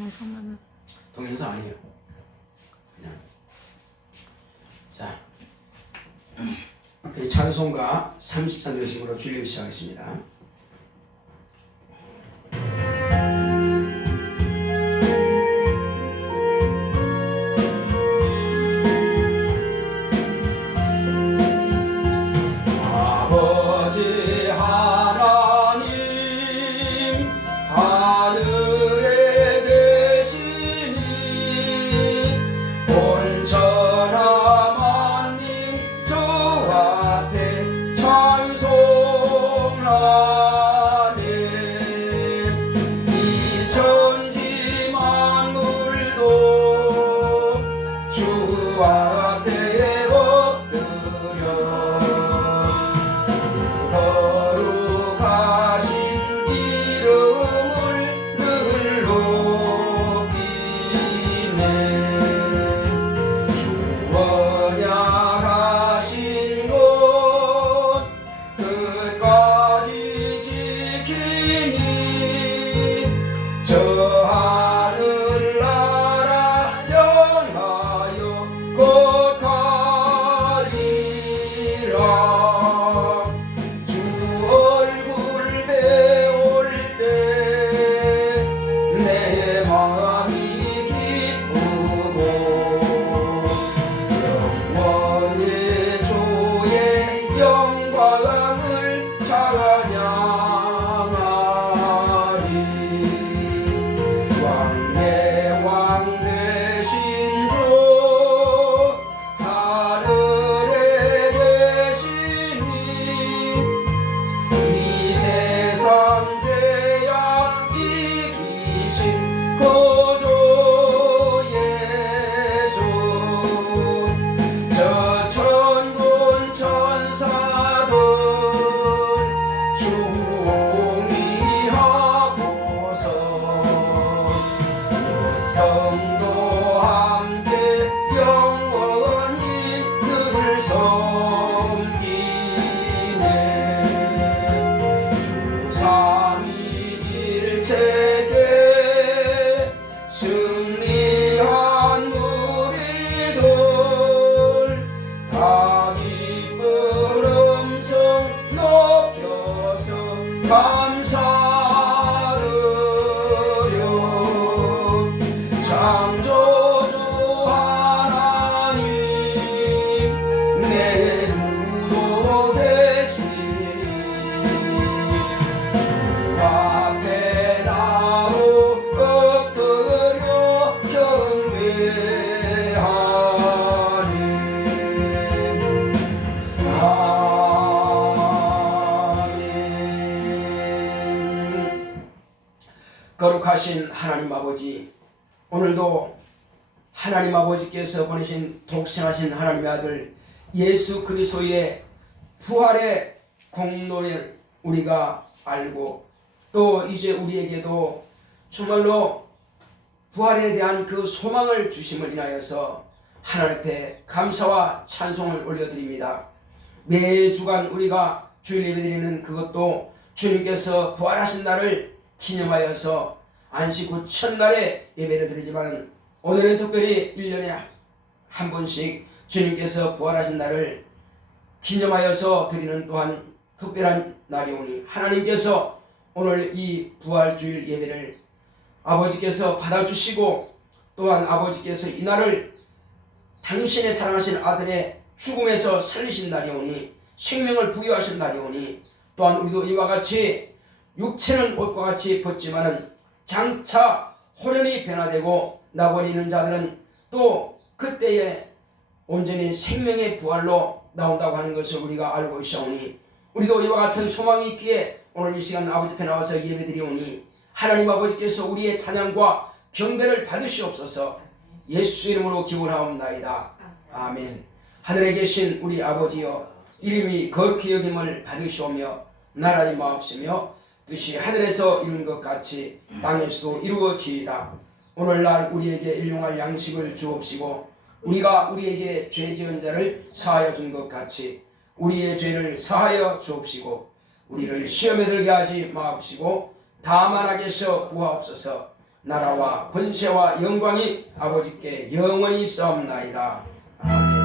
동영상만. 동영상 아니에요. 그냥. 자, 찬송가 33절씩으로 주일을 시작하겠습니다. 거룩하신 하나님 아버지, 오늘도 하나님 아버지께서 보내신 독생하신 하나님의 아들 예수 그리스도의 부활의 공로를 우리가 알고, 또 이제 우리에게도 정말로 부활에 대한 그 소망을 주심을 인하여서 하나님 앞에 감사와 찬송을 올려드립니다. 매 주간 우리가 주일 예배드리는 그것도 주님께서 부활하신 날을 기념하여서 안식 후 첫날에 예배를 드리지만, 오늘은 특별히 1년에 한 번씩 주님께서 부활하신 날을 기념하여서 드리는 또한 특별한 날이오니, 하나님께서 오늘 이 부활주일 예배를 아버지께서 받아주시고, 또한 아버지께서 이 날을 당신의 사랑하신 아들의 죽음에서 살리신 날이오니, 생명을 부여하신 날이오니, 또한 우리도 이와 같이 육체는 옷과 같이 벗지만은 장차 호련히 변화되고 나버리는 자들은 또 그때에 온전히 생명의 부활로 나온다고 하는 것을 우리가 알고 있사오니, 우리도 이와 같은 소망이 있기에 오늘 이 시간 아버지 앞에 나와서 예배드리오니, 하나님 아버지께서 우리의 찬양과 경배를 받으시옵소서. 예수 이름으로 기원하옵나이다. 아멘. 하늘에 계신 우리 아버지여, 이름이 거룩히 여김을 받으시오며 나라의 마옵시며 뜻이 하늘에서 이룬 것 같이 땅에서도 이루어지이다. 오늘날 우리에게 일용할 양식을 주옵시고, 우리가 우리에게 죄 지은 자를 사하여 준 것 같이 우리의 죄를 사하여 주옵시고, 우리를 시험에 들게 하지 마옵시고 다만 악에서 구하옵소서. 나라와 권세와 영광이 아버지께 영원히 있사옵나이다. 아멘.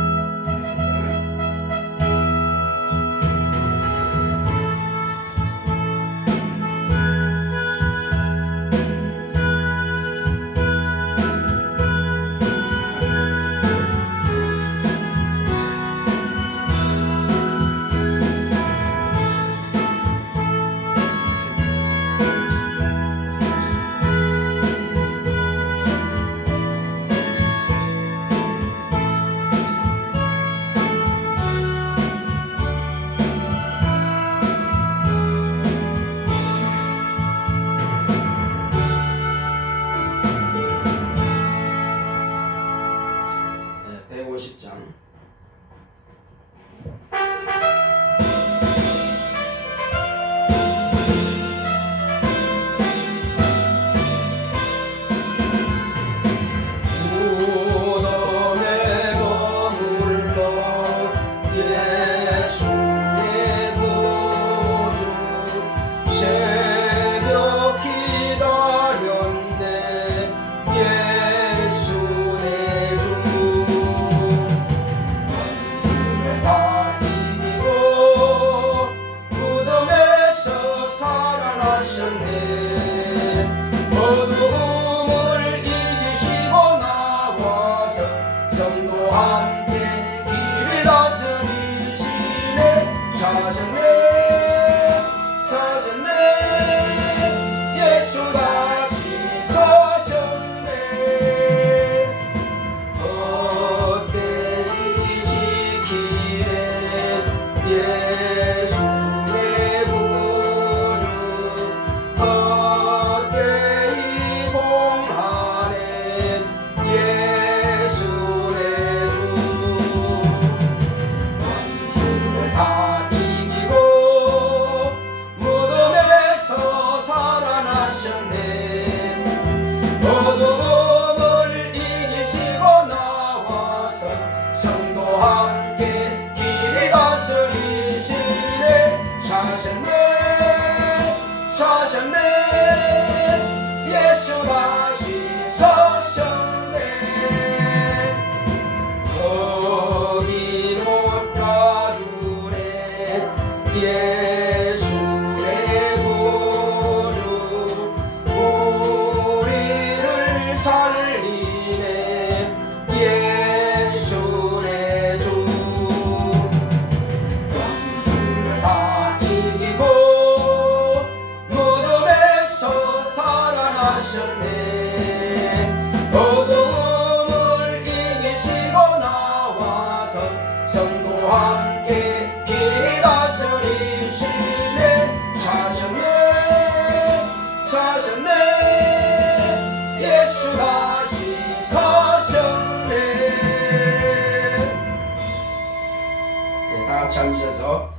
앉으셔서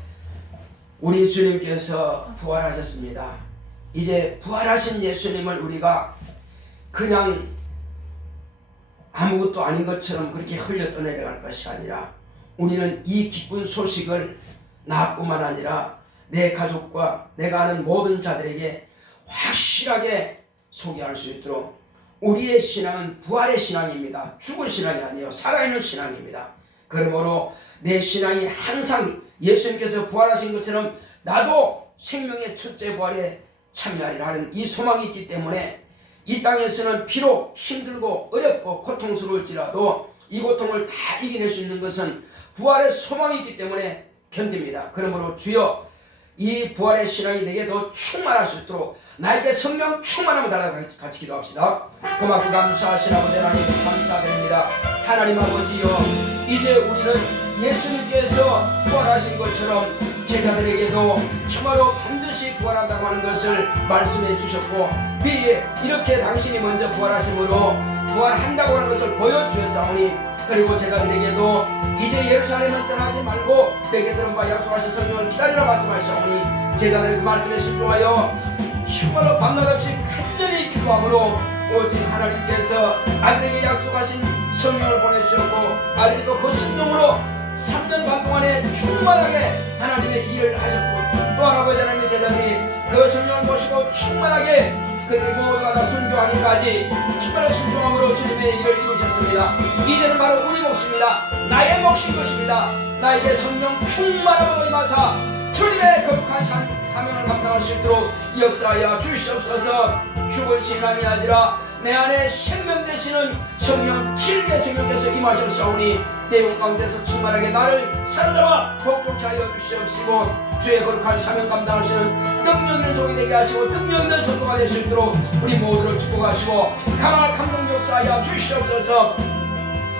우리 주님께서 부활하셨습니다. 이제 부활하신 예수님을 우리가 그냥 아무것도 아닌 것처럼 그렇게 흘려 떠내려갈 것이 아니라 우리는 이 기쁜 소식을 나뿐만 아니라 내 가족과 내가 아는 모든 자들에게 확실하게 소개할 수 있도록 우리의 신앙은 부활의 신앙입니다. 죽은 신앙이 아니에요. 살아있는 신앙입니다. 그러므로 내 신앙이 항상 예수님께서 부활하신 것처럼 나도 생명의 첫째 부활에 참여하리라 하는 이 소망이 있기 때문에 이 땅에서는 비록 힘들고 어렵고 고통스러울지라도 이 고통을 다 이겨낼 수 있는 것은 부활의 소망이 있기 때문에 견딥니다. 그러므로 주여 이 부활의 신앙이 내게 더 충만할 수 있도록 나에게 성령 충만함을 달라 같이 기도합시다. 고맙고 감사하신 아버지 하나님 감사드립니다. 하나님 아버지여 이제 우리는 예수님께서 부활하신 것처럼 제자들에게도 참으로 반드시 부활한다고 하는 것을 말씀해 주셨고 위에 이렇게 당신이 먼저 부활하심으로 부활한다고 하는 것을 보여주셨사오니 그리고 제자들에게도 이제 예루살렘을 떠나지 말고 내게 들은 바 약속하신 성령을 기다리라 말씀하셨사오니 제자들은 그 말씀에 순종하여 정말로 밤낮 없이 간절히 기도함으로 오직 하나님께서 아들에게 약속하신 성령을 보내주셨고 아들이 또 그 성령으로 3년 반 동안에 충만하게 하나님의 일을 하셨고 또한 아버지 하나님의 제자들이 그 성령을 모시고 충만하게 그들이 모두가 날마다 순종하기까지 주님의 순종함으로 주님의 일을 이루셨습니다. 이제는 바로 우리 몫입니다. 나의 몫인 것입니다. 나에게 성령 충만함으로 임하사 주님의 거룩한 사명을 감당할 수 있도록 역사하여 주시옵소서. 죽을 신앙이 아니라 내 안에 생명 되시는 성령 진리의 성령께서 임하셨사오니 내 영 가운데서 충만하게 나를 사로잡아 복종케 하여 주시옵시고 주의 거룩한 사명 감당할 수 있는 능력 있는 종이 되게 하시고 능력 있는 성도가 될 수 있도록 우리 모두를 축복하시고 강한 감동 역사하여 주시옵소서.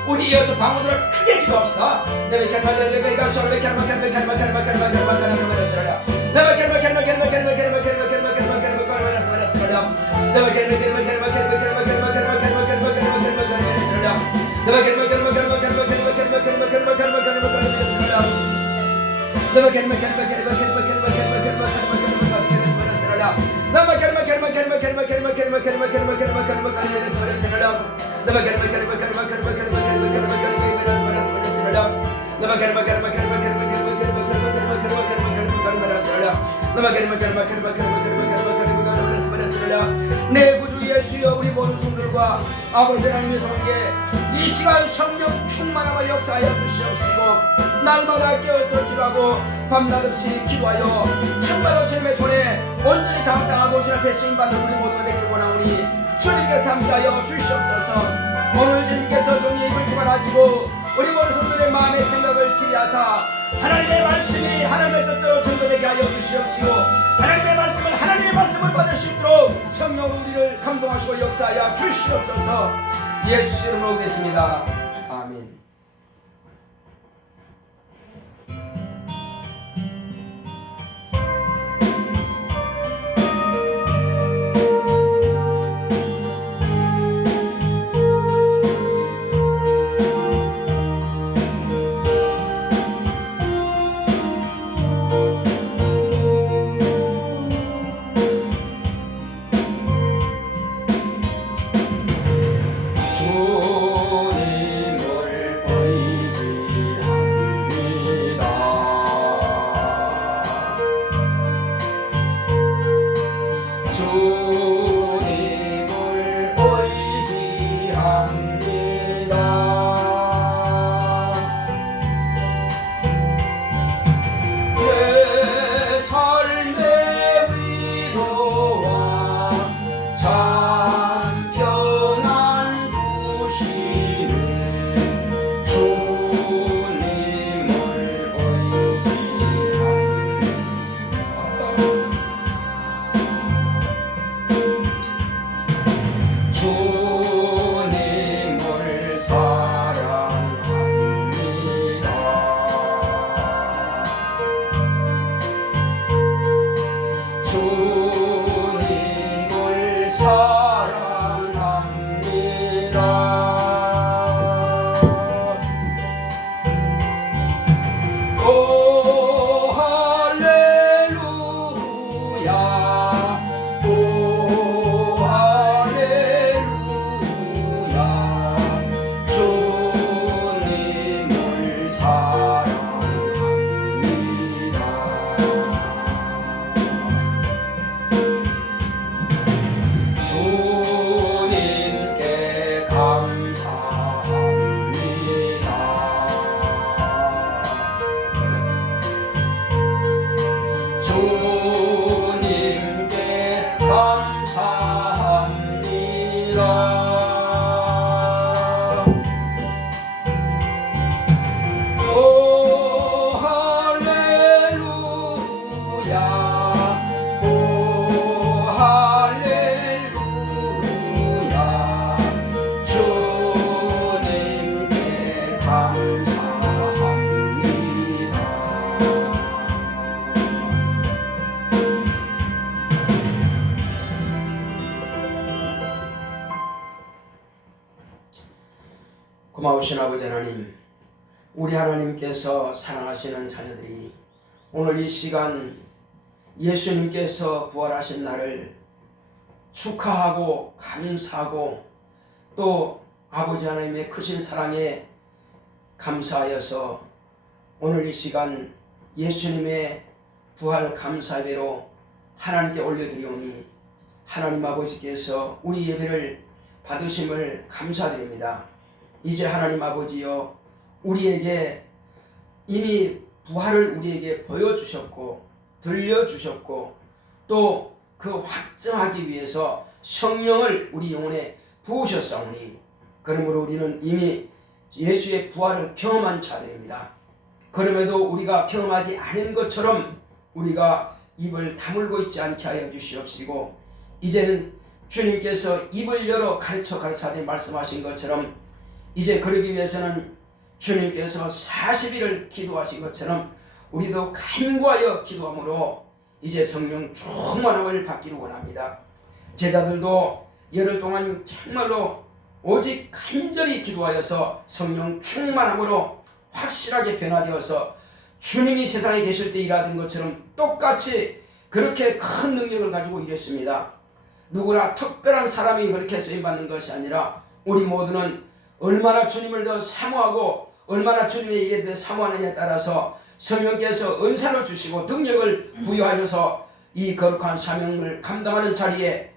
우리 이어서 방언으로 크게 기도합시다. 내 구주 예수여, 우리 모든 성들과 아버지 하나님의 성에게 이 시간 성령 충만함을 역사하여 주시옵시고 날마다 깨어서 기도하고 밤낮없이 기도하여 천마다 주님의 손에 온전히 장악당하고 주님 앞에 쓰임받는 우리 모두가 되기를 원하오니 주님께서 함께하여 주시옵소서. 오늘 주님께서 종의 입을 주관하시고 우리 모든 성들의 마음의 생각을 지휘하사 하나님의 말씀이 하나님의 뜻대로 전도되게 하여 주시옵시고 하나님의 말씀을 하나님의 말씀을 받을 수 있도록 성령 우리를 감동하시고 역사하여 주시옵소서. 예수 이름으로 기도했습니다. 아멘. 고마우신 아버지 하나님, 우리 하나님께서 사랑하시는 자녀들이 오늘 이 시간 예수님께서 부활하신 날을 축하하고 감사하고 또 아버지 하나님의 크신 사랑에 감사하여서 오늘 이 시간 예수님의 부활 감사배로 하나님께 올려드리오니 하나님 아버지께서 우리 예배를 받으심을 감사드립니다. 이제 하나님 아버지여, 우리에게 이미 부활을 우리에게 보여주셨고 들려주셨고 또 그 확증하기 위해서 성령을 우리 영혼에 부으셨사오니, 그러므로 우리는 이미 예수의 부활을 경험한 자들입니다. 그럼에도 우리가 경험하지 않은 것처럼 우리가 입을 다물고 있지 않게 하여 주시옵시고, 이제는 주님께서 입을 열어 가르쳐 가르사되 말씀하신 것처럼 이제 그러기 위해서는 주님께서 40일을 기도하신 것처럼 우리도 간구하여 기도함으로 이제 성령 충만함을 받기를 원합니다. 제자들도 열흘 동안 정말로 오직 간절히 기도하여서 성령 충만함으로 확실하게 변화되어서 주님이 세상에 계실 때 일하던 것처럼 똑같이 그렇게 큰 능력을 가지고 일했습니다. 누구나 특별한 사람이 그렇게 쓰임받는 것이 아니라 우리 모두는 얼마나 주님을 더 사모하고 얼마나 주님의 일에 대해 사모하느냐에 따라서 성령께서 은사를 주시고 능력을 부여하셔서 이 거룩한 사명을 감당하는 자리에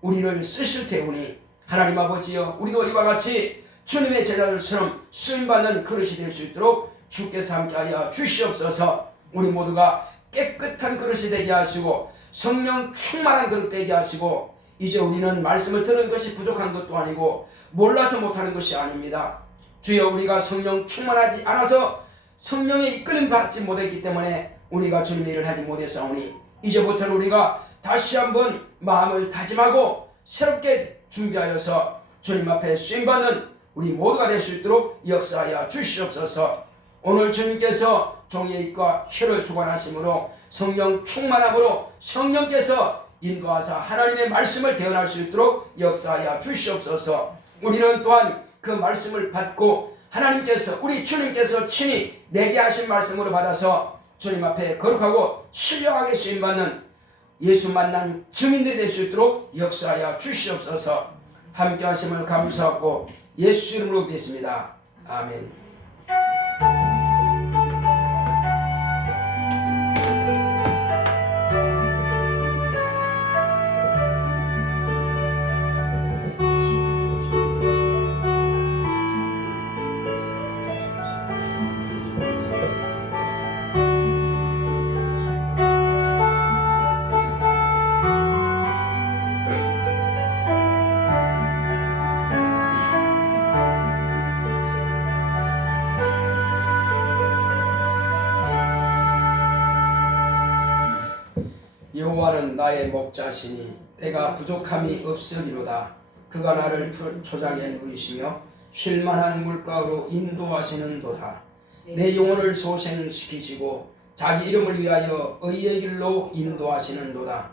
우리를 쓰실 테오니, 하나님 아버지여, 우리도 이와 같이 주님의 제자들처럼 쓰임받는 그릇이 될 수 있도록 주께서 함께하여 주시옵소서. 우리 모두가 깨끗한 그릇이 되게 하시고 성령 충만한 그릇 되게 하시고, 이제 우리는 말씀을 들은 것이 부족한 것도 아니고 몰라서 못하는 것이 아닙니다. 주여, 우리가 성령 충만하지 않아서 성령의 이끌림 받지 못했기 때문에 우리가 주님의 일을 하지 못했사오니, 이제부터는 우리가 다시 한번 마음을 다짐하고 새롭게 준비하여서 주님 앞에 쓰임받는 우리 모두가 될 수 있도록 역사하여 주시옵소서. 오늘 주님께서 종의 입과 혀를 주관하심으로 성령 충만함으로 성령께서 인도하사 하나님의 말씀을 대언할 수 있도록 역사하여 주시옵소서. 우리는 또한 그 말씀을 받고 하나님께서, 우리 주님께서 친히 내게 하신 말씀으로 받아서 주님 앞에 거룩하고 신령하게 쓰임받는 예수 만난 증인들이 될 수 있도록 역사하여 주시옵소서. 함께 하심을 감사하고 예수 이름으로 기도했습니다. 아멘. 여호와는 나의 목자시니 내가 부족함이 없으리로다. 그가 나를 푸른 초장에 누이시며 쉴만한 물가로 인도하시는도다. 내 영혼을 소생시키시고 자기 이름을 위하여 의의 길로 인도하시는도다.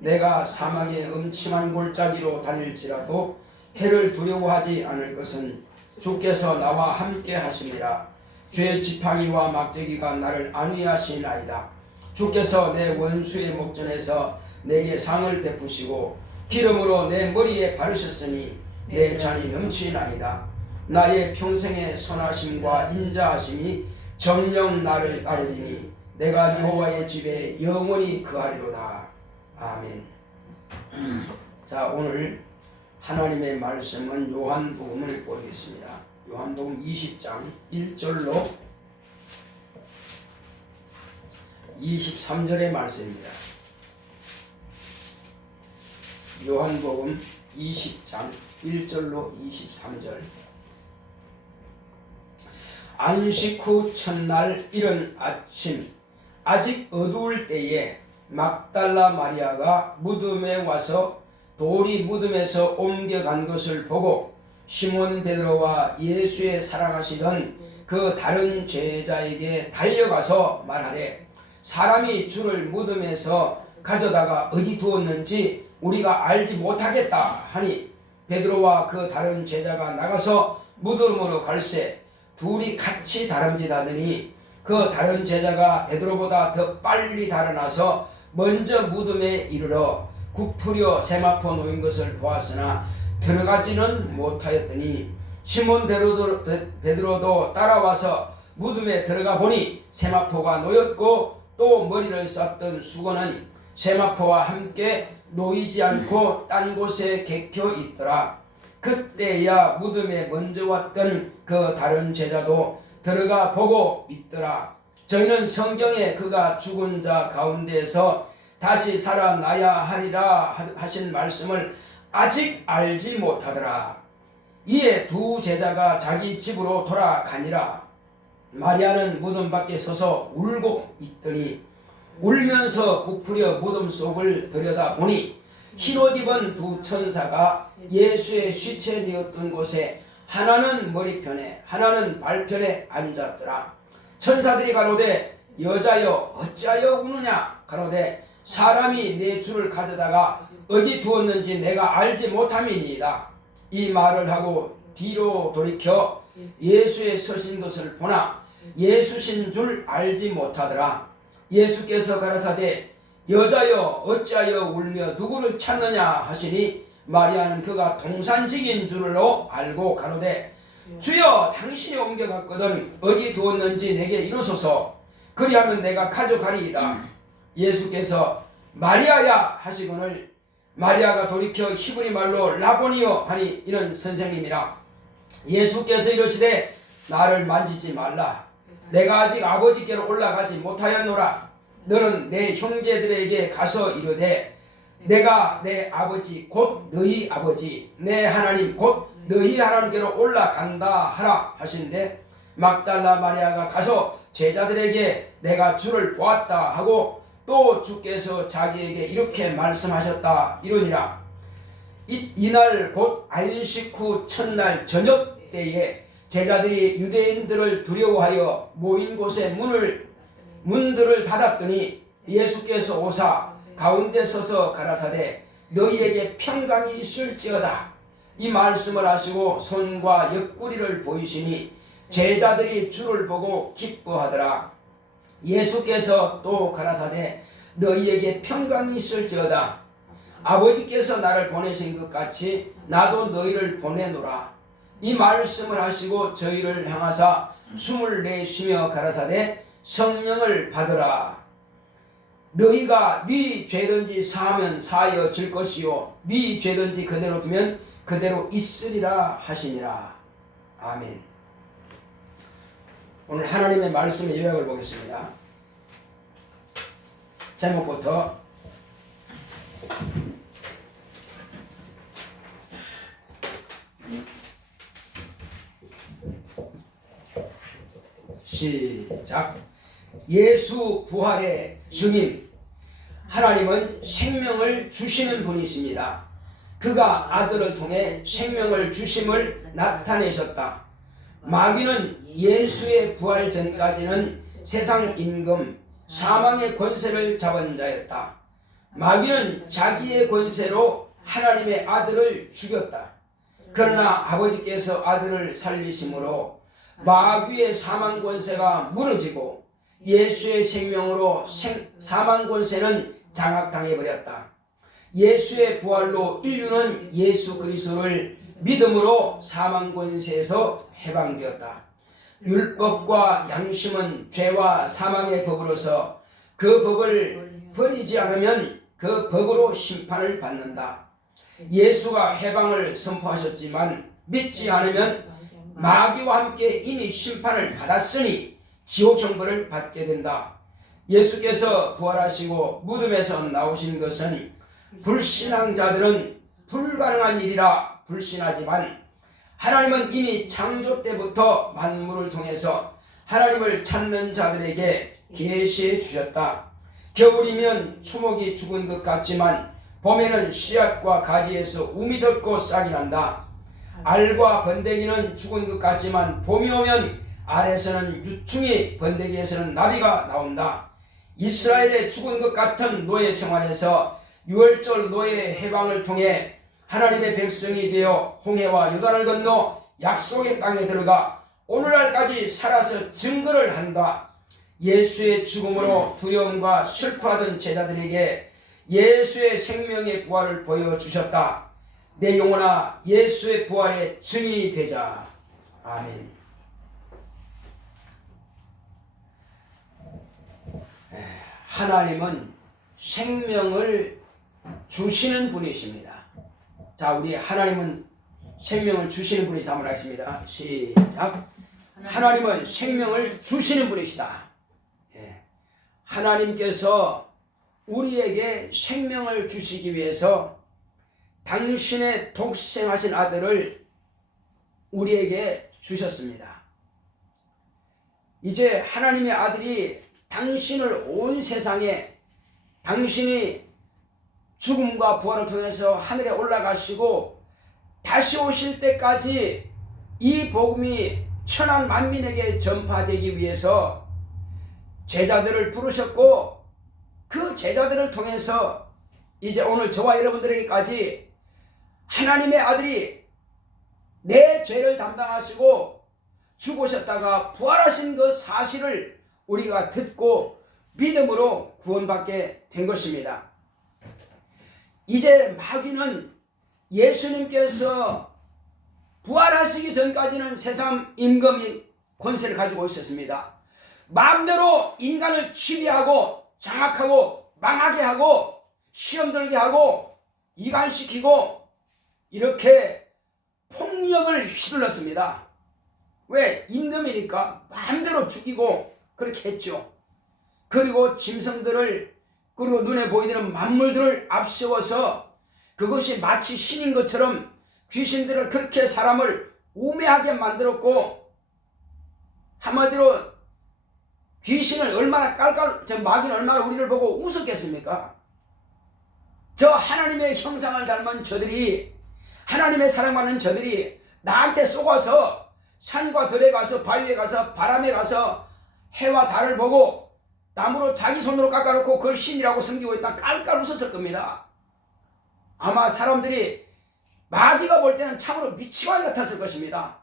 내가 사막의 음침한 골짜기로 다닐지라도 해를 두려워하지 않을 것은 주께서 나와 함께 하심이라. 주의 지팡이와 막대기가 나를 안위하시나이다. 주께서 내 원수의 목전에서 내게 상을 베푸시고 기름으로 내 머리에 바르셨으니 내 잔이 넘치나이다. 나의 평생의 선하심과 인자하심이 정녕 나를 따르리니 내가 여호와의 집에 영원히 거하리로다. 아멘. 자, 오늘 하나님의 말씀은 요한복음을 보겠습니다. 요한복음 20장 1절로 23절의 말씀입니다. 요한복음 20장 1절로 23절. 안식 후 첫날 이른 아침, 아직 어두울 때에 막달라 마리아가 무덤에 와서 돌이 무덤에서 옮겨간 것을 보고 시몬 베드로와 예수의 사랑하시던 그 다른 제자에게 달려가서 말하되, 사람이 주를 무덤에서 가져다가 어디 두었는지 우리가 알지 못하겠다 하니, 베드로와 그 다른 제자가 나가서 무덤으로 갈새 둘이 같이 다름질하더니 그 다른 제자가 베드로보다 더 빨리 달아나서 먼저 무덤에 이르러 구부려 세마포 놓인 것을 보았으나 들어가지는 못하였더니, 시몬 베드로도 따라와서 무덤에 들어가 보니 세마포가 놓였고 또 머리를 썼던 수건은 세마포와 함께 놓이지 않고 딴 곳에 객혀 있더라. 그때야 무덤에 먼저 왔던 그 다른 제자도 들어가 보고 믿더라. 저희는 성경에 그가 죽은 자 가운데서 다시 살아나야 하리라 하신 말씀을 아직 알지 못하더라. 이에 두 제자가 자기 집으로 돌아가니라. 마리아는 무덤 밖에 서서 울고 있더니 울면서 부풀여 무덤 속을 들여다보니 흰옷 입은 두 천사가 예수의 시체되었던 곳에 하나는 머리편에 하나는 발편에 앉았더라. 천사들이 가로되 여자여 어찌하여 우느냐 가로되 사람이 내 주를 가져다가 어디 두었는지 내가 알지 못함이니이다. 이 말을 하고 뒤로 돌이켜 예수의 서신 것을 보나 예수신 줄 알지 못하더라. 예수께서 가라사대 여자여 어찌하여 울며 누구를 찾느냐 하시니 마리아는 그가 동산직인 줄로 알고 가로되 주여 당신이 옮겨갔거든 어디 두었는지 내게 이루소서. 그리하면 내가 가져가리이다. 예수께서 마리아야 하시거늘 마리아가 돌이켜 히브리 말로 라보니여 하니 이는 선생님이라. 예수께서 이르시되 나를 만지지 말라. 내가 아직 아버지께로 올라가지 못하였노라. 너는 내 형제들에게 가서 이르되 내가 내 아버지 곧 너희 아버지 내 하나님 곧 너희 하나님께로 올라간다 하라 하신대 막달라 마리아가 가서 제자들에게 내가 주를 보았다 하고 또 주께서 자기에게 이렇게 말씀하셨다 이러니라. 이날 곧 안식 후 첫날 저녁 때에 제자들이 유대인들을 두려워하여 모인 곳에 문들을 닫았더니 예수께서 오사 가운데 서서 가라사대 너희에게 평강이 있을지어다. 이 말씀을 하시고 손과 옆구리를 보이시니 제자들이 주를 보고 기뻐하더라. 예수께서 또 가라사대 너희에게 평강이 있을지어다. 아버지께서 나를 보내신 것 같이 나도 너희를 보내노라. 이 말씀을 하시고 저희를 향하사 숨을 내쉬며 가라사대 성령을 받으라. 너희가 네 죄든지 사하면 사하여질 것이요 네 죄든지 그대로 두면 그대로 있으리라 하시니라. 아멘. 오늘 하나님의 말씀의 요약을 보겠습니다. 제목부터 시작. 예수 부활의 주님. 하나님은 생명을 주시는 분이십니다. 그가 아들을 통해 생명을 주심을 나타내셨다. 마귀는 예수의 부활 전까지는 세상 임금 사망의 권세를 잡은 자였다. 마귀는 자기의 권세로 하나님의 아들을 죽였다. 그러나 아버지께서 아들을 살리심으로 마귀의 사망 권세가 무너지고 예수의 생명으로 사망 권세는 장악당해버렸다. 예수의 부활로 인류는 예수 그리스도를 믿음으로 사망 권세에서 해방되었다. 율법과 양심은 죄와 사망의 법으로서 그 법을 버리지 않으면 그 법으로 심판을 받는다. 예수가 해방을 선포하셨지만 믿지 않으면 마귀와 함께 이미 심판을 받았으니 지옥 형벌을 받게 된다. 예수께서 부활하시고 무덤에서 나오신 것은 불신앙 자들은 불가능한 일이라 불신하지만 하나님은 이미 창조 때부터 만물을 통해서 하나님을 찾는 자들에게 계시해 주셨다. 겨울이면 초목이 죽은 것 같지만 봄에는 씨앗과 가지에서 움이 돋고 싹이 난다. 알과 번데기는 죽은 것 같지만 봄이 오면 알에서는 유충이 번데기에서는 나비가 나온다. 이스라엘의 죽은 것 같은 노예 생활에서 유월절 노예 해방을 통해 하나님의 백성이 되어 홍해와 요단을 건너 약속의 땅에 들어가 오늘날까지 살아서 증거를 한다. 예수의 죽음으로 두려움과 슬퍼하던 제자들에게 예수의 생명의 부활을 보여주셨다. 내 영혼아 예수의 부활의 증인이 되자. 아멘. 하나님은 생명을 주시는 분이십니다. 자, 우리 하나님은 생명을 주시는 분이시다 한번 하겠습니다. 시작. 하나님은 생명을 주시는 분이시다. 예. 하나님께서 우리에게 생명을 주시기 위해서 당신의 독생하신 아들을 우리에게 주셨습니다. 이제 하나님의 아들이 당신을 온 세상에, 당신이 죽음과 부활을 통해서 하늘에 올라가시고 다시 오실 때까지 이 복음이 천한 만민에게 전파되기 위해서 제자들을 부르셨고, 그 제자들을 통해서 이제 오늘 저와 여러분들에게까지 하나님의 아들이 내 죄를 담당하시고 죽으셨다가 부활하신 그 사실을 우리가 듣고 믿음으로 구원받게 된 것입니다. 이제 마귀는 예수님께서 부활하시기 전까지는 세상 임금이 권세를 가지고 있었습니다. 마음대로 인간을 지배하고 장악하고 망하게 하고 시험 들게 하고 이간시키고 이렇게 폭력을 휘둘렀습니다. 왜? 임금이니까 마음대로 죽이고 그렇게 했죠. 그리고 짐승들을, 그리고 눈에 보이는 만물들을 앞세워서 그것이 마치 신인 것처럼 귀신들을 그렇게 사람을 우매하게 만들었고, 한마디로 귀신을 얼마나 저 마귀는 얼마나 우리를 보고 웃었겠습니까? 저 하나님의 형상을 닮은 저들이, 하나님의 사랑받는 저들이 나한테 속아서 산과 들에 가서 바위에 가서 바람에 가서 해와 달을 보고 나무로 자기 손으로 깎아놓고 그걸 신이라고 섬기고 있다 깔깔 웃었을 겁니다. 아마 사람들이 마귀가 볼 때는 참으로 미치광이 같았을 것입니다.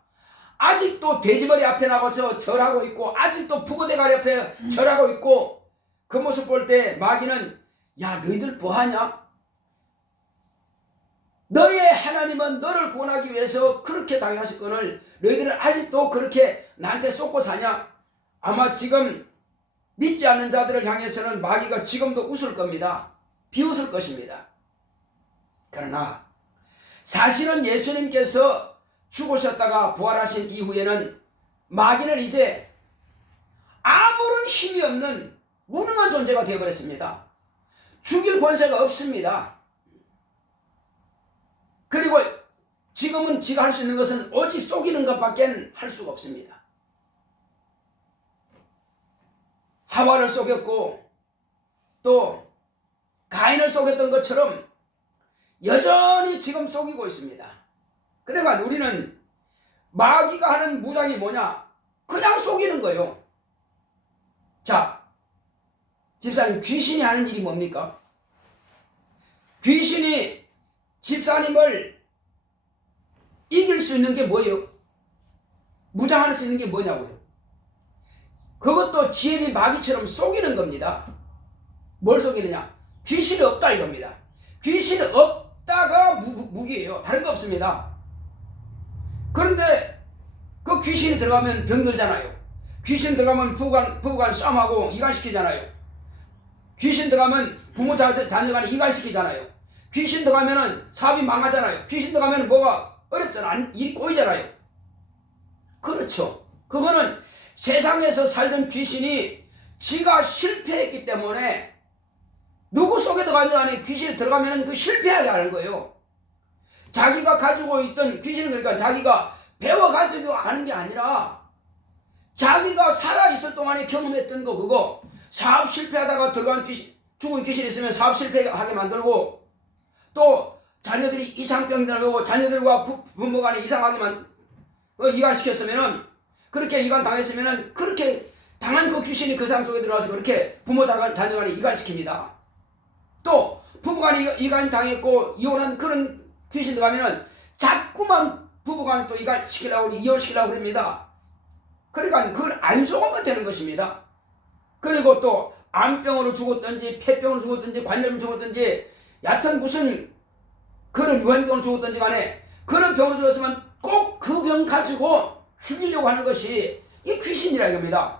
아직도 돼지머리 앞에 나가서 절하고 있고, 아직도 부고대가리 앞에 절하고 있고, 그 모습 볼 때 마귀는, 야, 너희들 뭐하냐? 너의 하나님은 너를 구원하기 위해서 그렇게 당하셨거늘 너희들은 아직도 그렇게 나한테 쏟고 사냐? 아마 지금 믿지 않는 자들을 향해서는 마귀가 지금도 웃을 겁니다. 비웃을 것입니다. 그러나 사실은 예수님께서 죽으셨다가 부활하신 이후에는 마귀는 이제 아무런 힘이 없는 무능한 존재가 되어버렸습니다. 죽일 권세가 없습니다. 그리고 지금은 지가 할 수 있는 것은 오직 속이는 것밖에 할 수가 없습니다. 하와를 속였고 또 가인을 속였던 것처럼 여전히 지금 속이고 있습니다. 그러니까 우리는 마귀가 하는 무장이 뭐냐? 그냥 속이는 거예요. 자, 집사님, 귀신이 하는 일이 뭡니까? 귀신이 집사님을 이길 수 있는 게 뭐예요? 무장할 수 있는 게 뭐냐고요? 그것도 지혜비 마귀처럼 속이는 겁니다. 뭘 속이느냐? 귀신이 없다 이겁니다. 귀신이 없다가 무기예요. 다른 거 없습니다. 그런데 그 귀신이 들어가면 병들잖아요. 귀신 들어가면 부부간 싸움하고 이간시키잖아요. 귀신 들어가면 부모 자녀간에 이간시키잖아요. 귀신 들어가면은 사업이 망하잖아요. 귀신 들어가면 뭐가 어렵잖아. 일이 꼬이잖아요. 그렇죠. 그거는 세상에서 살던 귀신이 지가 실패했기 때문에 누구 속에 들어가는 안에 귀신이 들어가면 그 실패하게 하는 거예요. 자기가 가지고 있던 귀신은, 그러니까 자기가 배워가지고 아는 게 아니라 자기가 살아있을 동안에 경험했던 거, 그거 사업 실패하다가 들어간 귀신, 죽은 귀신 있으면 사업 실패하게 만들고, 또 자녀들이 이상병 들고 자녀들과 부모 간에 이상하게만 이간시켰으면은, 그렇게 이간 당했으면은 그렇게 당한 그 귀신이 그 사람 속에 들어와서 그렇게 부모 자녀 간에 이간시킵니다. 또 부부간에 이간 당했고 이혼한 그런 귀신 들어가면은 자꾸만 부부간에 또 이간시키려고 이혼시키려고 그럽니다. 그러니까 그걸 안 속으면 되는 것입니다. 그리고 또 암병으로 죽었든지 폐병으로 죽었든지 관절염 죽었든지 여하튼 무슨 그런 유행병으로 죽었든지 간에 그런 병으로 죽었으면 꼭 그 병 가지고 죽이려고 하는 것이 이 귀신이라 이겁니다.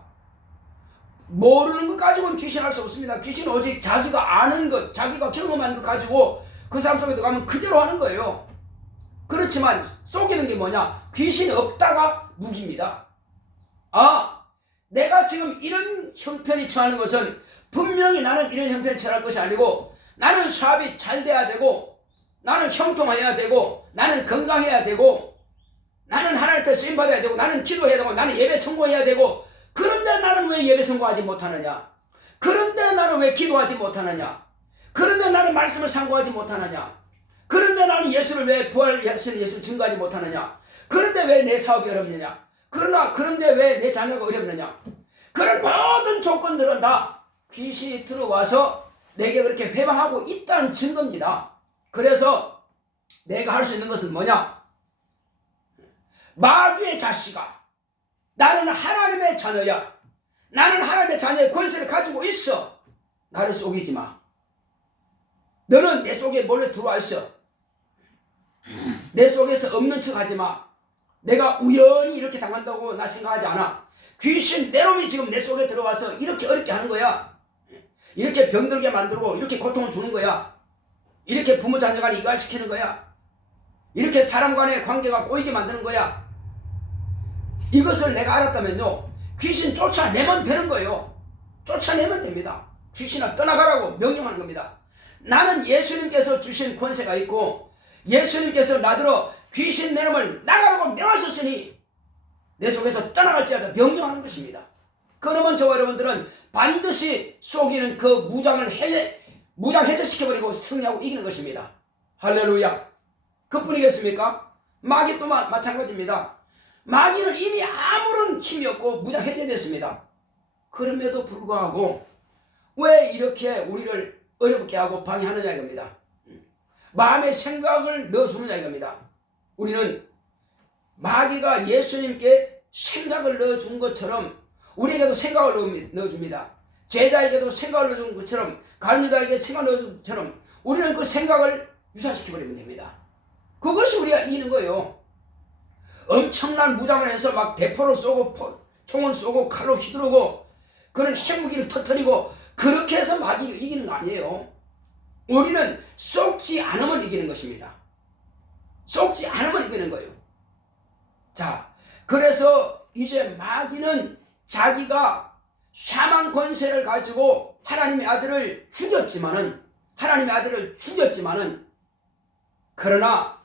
모르는 것 가지고는 귀신할 수 없습니다. 귀신은 오직 자기가 아는 것, 자기가 경험한 것 가지고 그 사람 속에 들어가면 그대로 하는 거예요. 그렇지만 속이는 게 뭐냐? 귀신이 없다가 무기입니다. 아, 내가 지금 이런 형편이 처하는 것은 분명히 나는 이런 형편이 처할 것이 아니고 나는 사업이 잘 돼야 되고 나는 형통해야 되고 나는 건강해야 되고 나는 하나님께 쓰임받아야 되고 나는 기도해야 되고 나는 예배 성공해야 되고 그런데 나는 왜 예배 성공하지 못하느냐? 그런데 나는 왜 기도하지 못하느냐? 그런데 나는 말씀을 상고하지 못하느냐? 그런데 나는 예수를 왜 부활하시는 예수를 증거하지 못하느냐? 그런데 왜 내 사업이 어렵느냐? 그런데 왜 내 자녀가 어렵느냐? 그런 모든 조건들은 다 귀신이 들어와서 내게 그렇게 회방하고 있다는 증거입니다. 그래서 내가 할 수 있는 것은 뭐냐? 마귀의 자식아, 나는 하나님의 자녀야. 나는 하나님의 자녀의 권세를 가지고 있어. 나를 속이지 마. 너는 내 속에 몰래 들어와 있어. 내 속에서 없는 척 하지 마. 내가 우연히 이렇게 당한다고 나 생각하지 않아. 귀신 내놈이 지금 내 속에 들어와서 이렇게 어렵게 하는 거야. 이렇게 병들게 만들고 이렇게 고통을 주는 거야. 이렇게 부모 자녀 간에 이가시키는 거야. 이렇게 사람 간의 관계가 꼬이게 만드는 거야. 이것을 내가 알았다면요, 귀신 쫓아내면 되는 거예요. 쫓아내면 됩니다. 귀신아 떠나가라고 명령하는 겁니다. 나는 예수님께서 주신 권세가 있고 예수님께서 나더러 귀신 내놈을 나가라고 명하셨으니 내 속에서 떠나갈지어다 명령하는 것입니다. 그러면 저와 여러분들은 반드시 속이는 그 무장 해제시켜버리고 승리하고 이기는 것입니다. 할렐루야. 그뿐이겠습니까? 마귀 또한 마찬가지입니다. 마귀는 이미 아무런 힘이 없고 무장 해제됐습니다. 그럼에도 불구하고 왜 이렇게 우리를 어렵게 하고 방해하느냐 이겁니다. 마음의 생각을 넣어주느냐 이겁니다. 우리는 마귀가 예수님께 생각을 넣어준 것처럼 우리에게도 생각을 넣어줍니다. 제자에게도 생각을 넣어준 것처럼 가룟유다에게 생각을 넣어준 것처럼 우리는 그 생각을 유산시켜버리면 됩니다. 그것이 우리가 이기는 거예요. 엄청난 무장을 해서 막 대포를 쏘고 총을 쏘고 칼로 휘두르고 그런 핵무기를 터뜨리고 그렇게 해서 마귀가 이기는 거 아니에요. 우리는 속지 않으면 이기는 것입니다. 속지 않으면 이기는 거예요. 자, 그래서 이제 마귀는 자기가 사망 권세를 가지고 하나님의 아들을 죽였지만은 그러나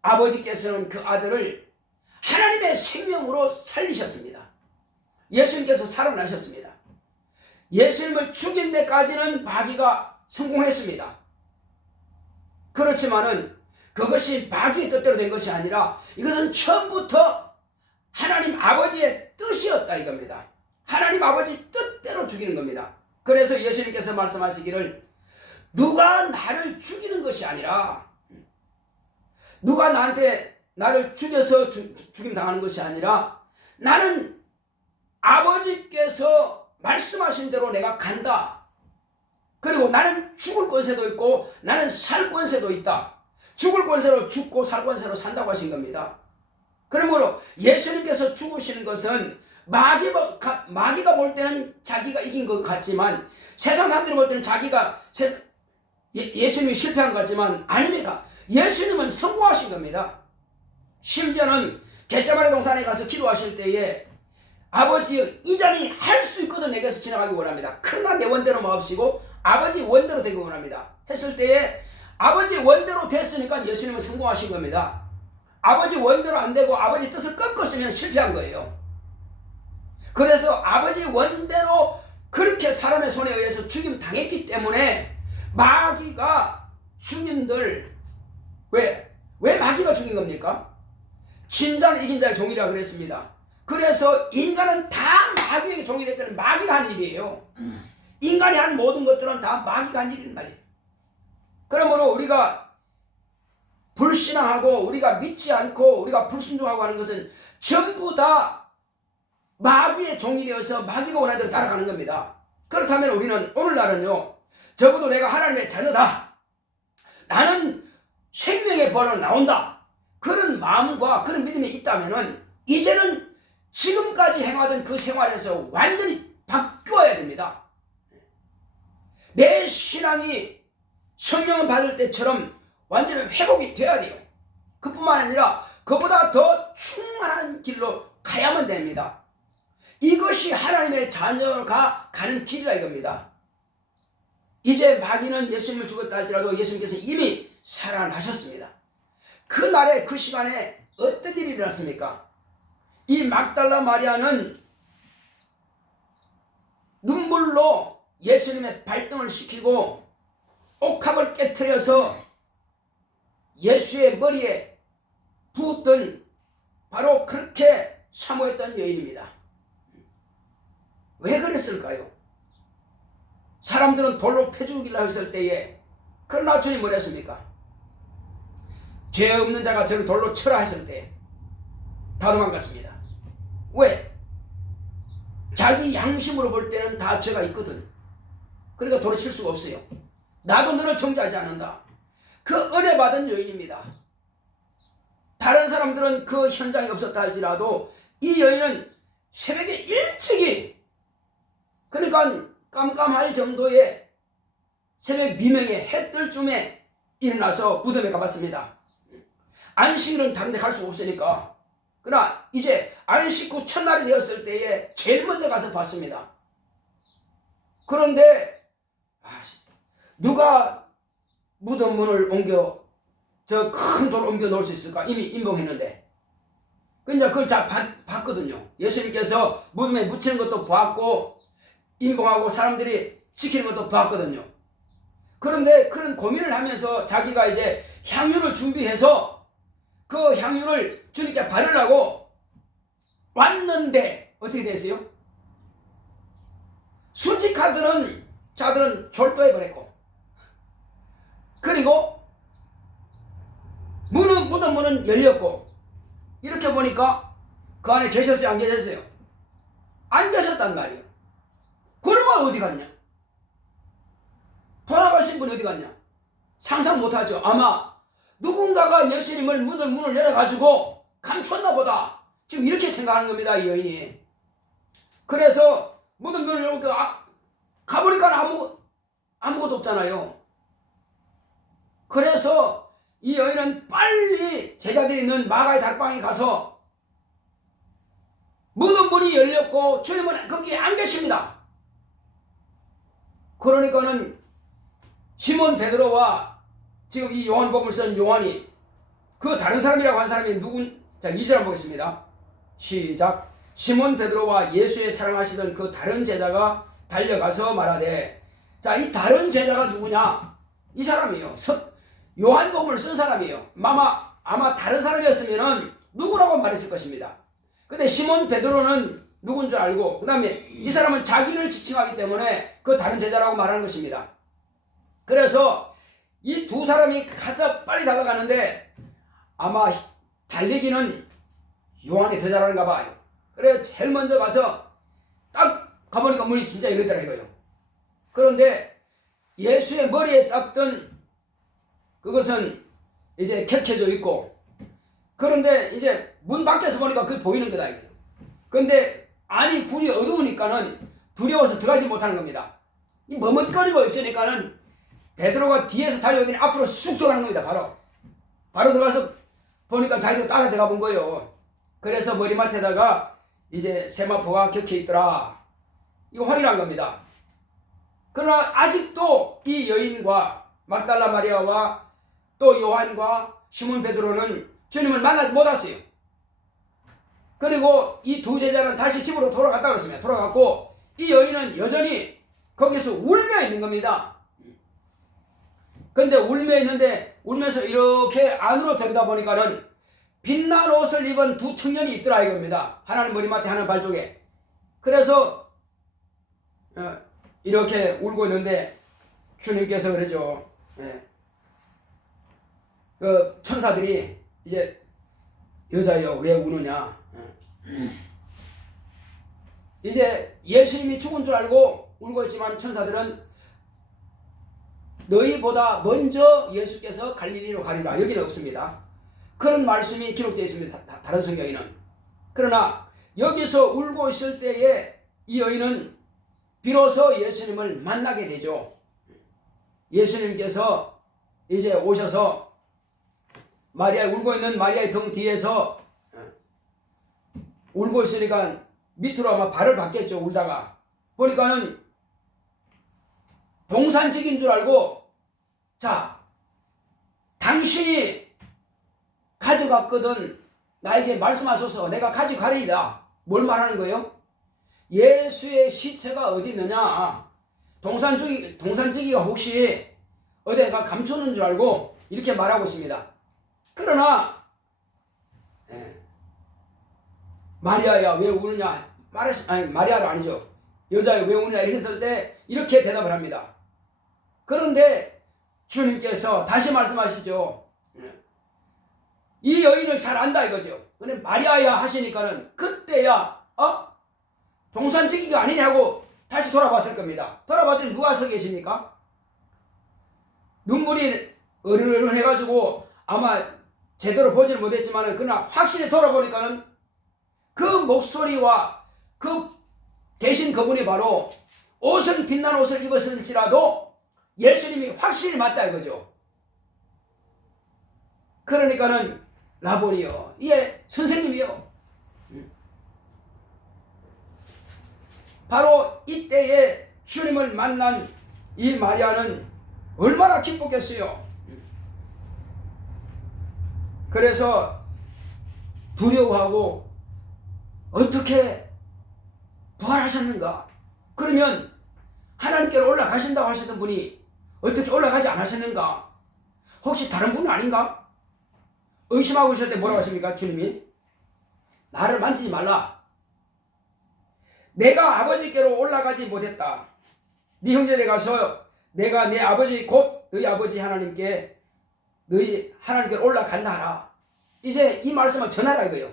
아버지께서는 그 아들을 하나님의 생명으로 살리셨습니다. 예수님께서 살아나셨습니다. 예수님을 죽인 데까지는 마귀가 성공했습니다. 그렇지만은 그것이 마귀의 뜻대로 된 것이 아니라 이것은 처음부터 하나님 아버지의 뜻이었다 이겁니다. 하나님 아버지 뜻대로 죽이는 겁니다. 그래서 예수님께서 말씀하시기를 누가 나를 죽이는 것이 아니라 누가 나를 죽여서 죽임 당하는 것이 아니라 나는 아버지께서 말씀하신 대로 내가 간다. 그리고 나는 죽을 권세도 있고 나는 살 권세도 있다. 죽을 권세로 죽고 살 권세로 산다고 하신 겁니다. 그러므로 예수님께서 죽으시는 것은 마귀가 볼 때는 자기가 이긴 것 같지만 세상 사람들이 볼 때는 자기가 예수님이 실패한 것 같지만 아닙니다. 예수님은 성공하신 겁니다. 심지어는 겟세마네 동산에 가서 기도하실 때에 아버지 이 잔이 할 수 있거든 내게서 지나가기 원합니다. 그러나 내 원대로 마옵시고 아버지 원대로 되기 원합니다. 했을 때에 아버지 원대로 됐으니까 예수님은 성공하신 겁니다. 아버지 원대로 안 되고 아버지 뜻을 꺾었으면 실패한 거예요. 그래서 아버지 원대로 그렇게 사람의 손에 의해서 죽임 당했기 때문에 마귀가 주민들 왜 마귀가 죽인 겁니까? 진자는 이긴 자의 종이라 그랬습니다. 그래서 인간은 다 마귀에게 종이 됐다는 마귀가 한 일이에요. 인간이 한 모든 것들은 다 마귀가 한 일이란 말이에요. 그러므로 우리가 불신앙하고 우리가 믿지 않고 우리가 불순종하고 하는 것은 전부 다 마귀의 종이 되어서 마귀가 원하는 대로 따라가는 겁니다. 그렇다면 우리는 오늘날은요, 적어도 내가 하나님의 자녀다, 나는 생명의 부활로 나온다, 그런 마음과 그런 믿음이 있다면은 이제는 지금까지 행하던 그 생활에서 완전히 바뀌어야 됩니다. 내 신앙이 성령을 받을 때처럼 완전히 회복이 돼야 돼요. 그뿐만 아니라 그보다 더 충만한 길로 가야만 됩니다. 이것이 하나님의 자녀가 가는 길이라 이겁니다. 이제 마귀는 예수님을 죽었다 할지라도 예수님께서 이미 살아나셨습니다. 그날에 그 시간에 어떤 일이 일어났습니까? 이 막달라 마리아는 눈물로 예수님의 발등을 씻기고 옥합을 깨트려서 예수의 머리에 부었던 바로 그렇게 사모했던 여인입니다. 왜 그랬을까요? 사람들은 돌로 패 죽이려 했을 때에 그러나 주님 뭐라 했습니까? 죄 없는 자가 저를 돌로 쳐라 했을 때 다 도망갔습니다. 왜? 자기 양심으로 볼 때는 다 죄가 있거든. 그러니까 돌을 칠 수가 없어요. 나도 너를 정죄하지 않는다. 그 은혜 받은 여인입니다. 다른 사람들은 그 현장에 없었다 할지라도 이 여인은 새벽에 일찍이, 그러니까 깜깜할 정도의 새벽 미명에 해 뜰 쯤에 일어나서 무덤에 가봤습니다. 안식일은 다른 데 갈 수가 없으니까. 그러나 이제 안식 후 첫날이 되었을 때에 제일 먼저 가서 봤습니다. 그런데 누가 무덤 문을 옮겨 저 큰 돌 옮겨 놓을 수 있을까? 이미 임봉했는데. 그냥 그걸 잘 봤거든요. 예수님께서 무덤에 묻히는 것도 봤고 임봉하고 사람들이 지키는 것도 봤거든요. 그런데 그런 고민을 하면서 자기가 이제 향유를 준비해서 그 향유를 주님께 바르려고 왔는데 어떻게 됐어요? 수직하들은 자들은 졸도해버렸고, 그리고 무덤 문은 열렸고, 이렇게 보니까 그 안에 계셨어요? 안 계셨어요? 안 계셨단 말이에요. 그러면 어디 갔냐? 돌아가신 분이 어디 갔냐? 상상 못하죠. 아마 누군가가 예수님을 무덤 문을 열어가지고 감췄나 보다. 지금 이렇게 생각하는 겁니다, 이 여인이. 그래서 무덤 문을 열고 가보니까 아무것도 없잖아요. 그래서 이 여인은 빨리 제자들이 있는 마가의 다락방에 가서 무덤 문이 열렸고 주님은 거기에 안 계십니다. 그러니까는 시몬 베드로와 지금 이 요한복음을 쓴 요한이 그 다른 사람이라고 한 사람이 자, 2절 보겠습니다. 시작. 시몬 베드로와 예수의 사랑하시던 그 다른 제자가 달려가서 말하되, 자, 이 다른 제자가 누구냐? 이 사람이에요. 요한복음을 쓴 사람이에요. 아마 다른 사람이었으면은 누구라고 말했을 것입니다. 근데 시몬 베드로는 누군 줄 알고, 그 다음에 이 사람은 자기를 지칭하기 때문에 그 다른 제자라고 말하는 것입니다. 그래서 이 두 사람이 가서 빨리 다가가는데 아마 달리기는 요한이 더 잘하는가 봐요. 그래서 제일 먼저 가서 딱 가보니까 문이 진짜 열리더라 이거요. 그런데 예수의 머리에 쌌던 그것은 이제 켜켜져 있고, 그런데 이제 문 밖에서 보니까 그게 보이는 거다 이거요. 그런데 안이 불이 어두우니까는 두려워서 들어가지 못하는 겁니다. 이 머뭇거리고 있으니까는 베드로가 뒤에서 달려오더니 앞으로 쑥 들어가는 겁니다. 바로 들어가서 보니까 자기도 따라 들어가 본 거예요. 그래서 머리맡에다가 이제 세마포가 격혀 있더라. 이거 확인한 겁니다. 그러나 아직도 이 여인과 막달라 마리아와 또 요한과 시몬 베드로는 주님을 만나지 못했어요. 그리고 이 두 제자는 다시 집으로 돌아갔다 그랬습니다. 돌아갔고 이 여인은 여전히 거기서 울며 있는 겁니다. 근데 울면서 이렇게 안으로 들여다보니까는 빛난 옷을 입은 두 청년이 있더라 이겁니다. 하나는 머리맡에 하나는 발쪽에. 그래서 이렇게 울고 있는데 주님께서 그러죠. 그 천사들이 이제 여자여 왜 우느냐. 이제 예수님이 죽은 줄 알고 울고 있지만 천사들은 너희보다 먼저 예수께서 갈릴리로 가리라. 여기는 없습니다. 그런 말씀이 기록되어 있습니다. 다른 성경에는. 그러나 여기서 울고 있을 때에 이 여인은 비로소 예수님을 만나게 되죠. 예수님께서 이제 오셔서 울고 있는 마리아의 등 뒤에서 울고 있으니까 밑으로 아마 발을 받겠죠. 울다가 보니까는 동산직인 줄 알고, 자, 당신이 가져갔거든 나에게 말씀하소서, 내가 가져가리이다. 뭘 말하는 거예요? 예수의 시체가 어디 있느냐, 동산지기가 혹시 어디가 감춰놓은 줄 알고 이렇게 말하고 있습니다. 그러나 마리아야 왜 우느냐, 마리아가 아니죠, 여자야 왜 우느냐 이렇게 했을 때 이렇게 대답을 합니다. 그런데 주님께서 다시 말씀하시죠. 이 여인을 잘 안다 이거죠. 근데 마리아야 하시니까는 그때야 동산지기가 아니냐고 다시 돌아봤을 겁니다. 돌아봤더니 누가 서 계십니까? 눈물이 어른어른 해가지고 아마 제대로 보지는 못했지만 그러나 확실히 돌아보니까는 그 목소리와 그 계신 그분이 바로 옷은 빛난 옷을 입었을지라도 예수님이 확실히 맞다 이거죠. 그러니까는 라보니요, 예, 선생님이요. 바로 이때에 주님을 만난 이 마리아는 얼마나 기뻤겠어요. 그래서 두려워하고 어떻게 부활하셨는가? 그러면 하나님께로 올라가신다고 하셨던 분이 어떻게 올라가지 않으셨는가? 혹시 다른 분 아닌가? 의심하고 있을 때 뭐라고 하십니까? 주님이 나를 만지지 말라. 내가 아버지께로 올라가지 못했다. 네 형제들에 가서 내가 내 아버지 곧 너희 아버지 하나님께 너희 하나님께로 올라간다 하라. 이제 이 말씀을 전하라 이거예요.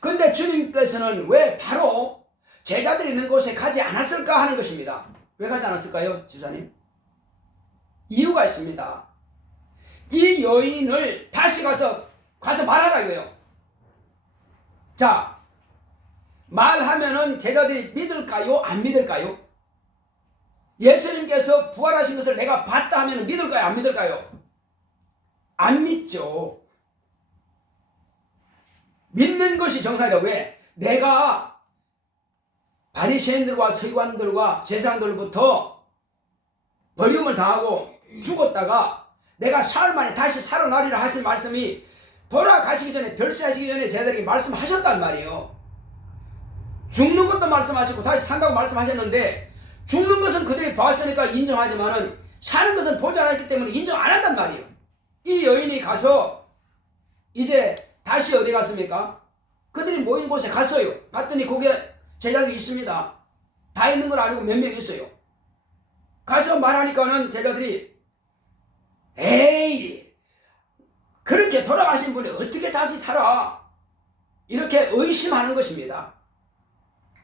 그런데 주님께서는 왜 바로 제자들이 있는 곳에 가지 않았을까 하는 것입니다. 왜 가지 않았을까요, 지사님? 이유가 있습니다. 이 여인을 다시 가서 말하라 이거예요. 자, 말하면은 제자들이 믿을까요? 안 믿을까요? 예수님께서 부활하신 것을 내가 봤다 하면 믿을까요? 안 믿을까요? 안 믿죠. 믿는 것이 정상이다. 왜? 내가 바리새인들과 서기관들과 제사장들부터 버림을 당하고 죽었다가 내가 사흘 만에 다시 살아나리라 하신 말씀이 돌아가시기 전에, 별세하시기 전에 제자들에게 말씀하셨단 말이에요. 죽는 것도 말씀하시고 다시 산다고 말씀하셨는데 죽는 것은 그들이 봤으니까 인정하지만은 사는 것은 보지 않았기 때문에 인정 안 한단 말이에요. 이 여인이 가서 이제 다시 어디 갔습니까? 그들이 모인 곳에 갔어요. 갔더니 거기에 제자들이 있습니다. 다 있는 건 아니고 몇 명 있어요. 가서 말하니까는 제자들이 에이, 그렇게 돌아가신 분이 어떻게 다시 살아? 이렇게 의심하는 것입니다.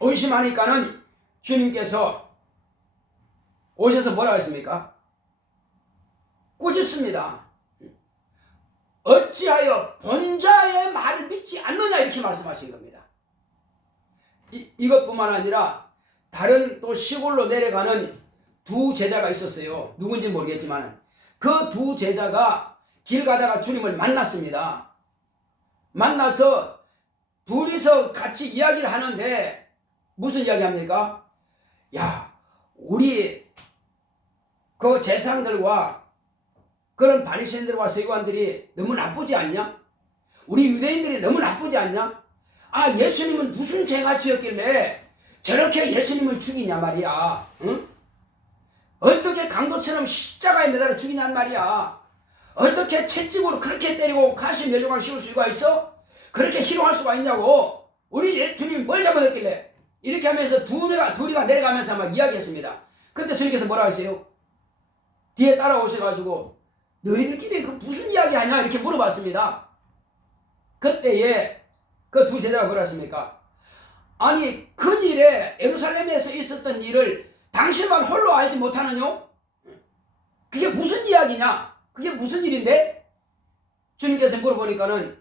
의심하니까는 주님께서 오셔서 뭐라고 했습니까? 꾸짖습니다. 어찌하여 본자의 말을 믿지 않느냐 이렇게 말씀하신 겁니다. 이것뿐만 아니라 다른 또 시골로 내려가는 두 제자가 있었어요. 누군지 모르겠지만 그 두 제자가 길 가다가 주님을 만났습니다. 만나서 둘이서 같이 이야기를 하는데 무슨 이야기 합니까? 야, 우리 그 제사장들과 그런 바리새인들과 서기관들이 너무 나쁘지 않냐? 우리 유대인들이 너무 나쁘지 않냐? 아, 예수님은 무슨 죄가 지었길래 저렇게 예수님을 죽이냐 말이야. 응? 어떻게 강도처럼 십자가에 매달아 죽이냔 말이야. 어떻게 채찍으로 그렇게 때리고 가시 몇 조각 씌울 수가 있어? 그렇게 희롱할 수가 있냐고. 우리 주님이 뭘 잘못했길래. 이렇게 하면서 둘이가 내려가면서 막 이야기했습니다. 그때 주님께서 뭐라고 했어요? 뒤에 따라오셔가지고 너희들끼리 그 무슨 이야기 하냐 이렇게 물어봤습니다. 그때에 그 두 제자가 뭐라 했습니까? 아니, 근일에 예루살렘에서 있었던 일을 당신만 홀로 알지 못하느뇨? 그게 무슨 이야기냐? 그게 무슨 일인데? 주님께서 물어보니까는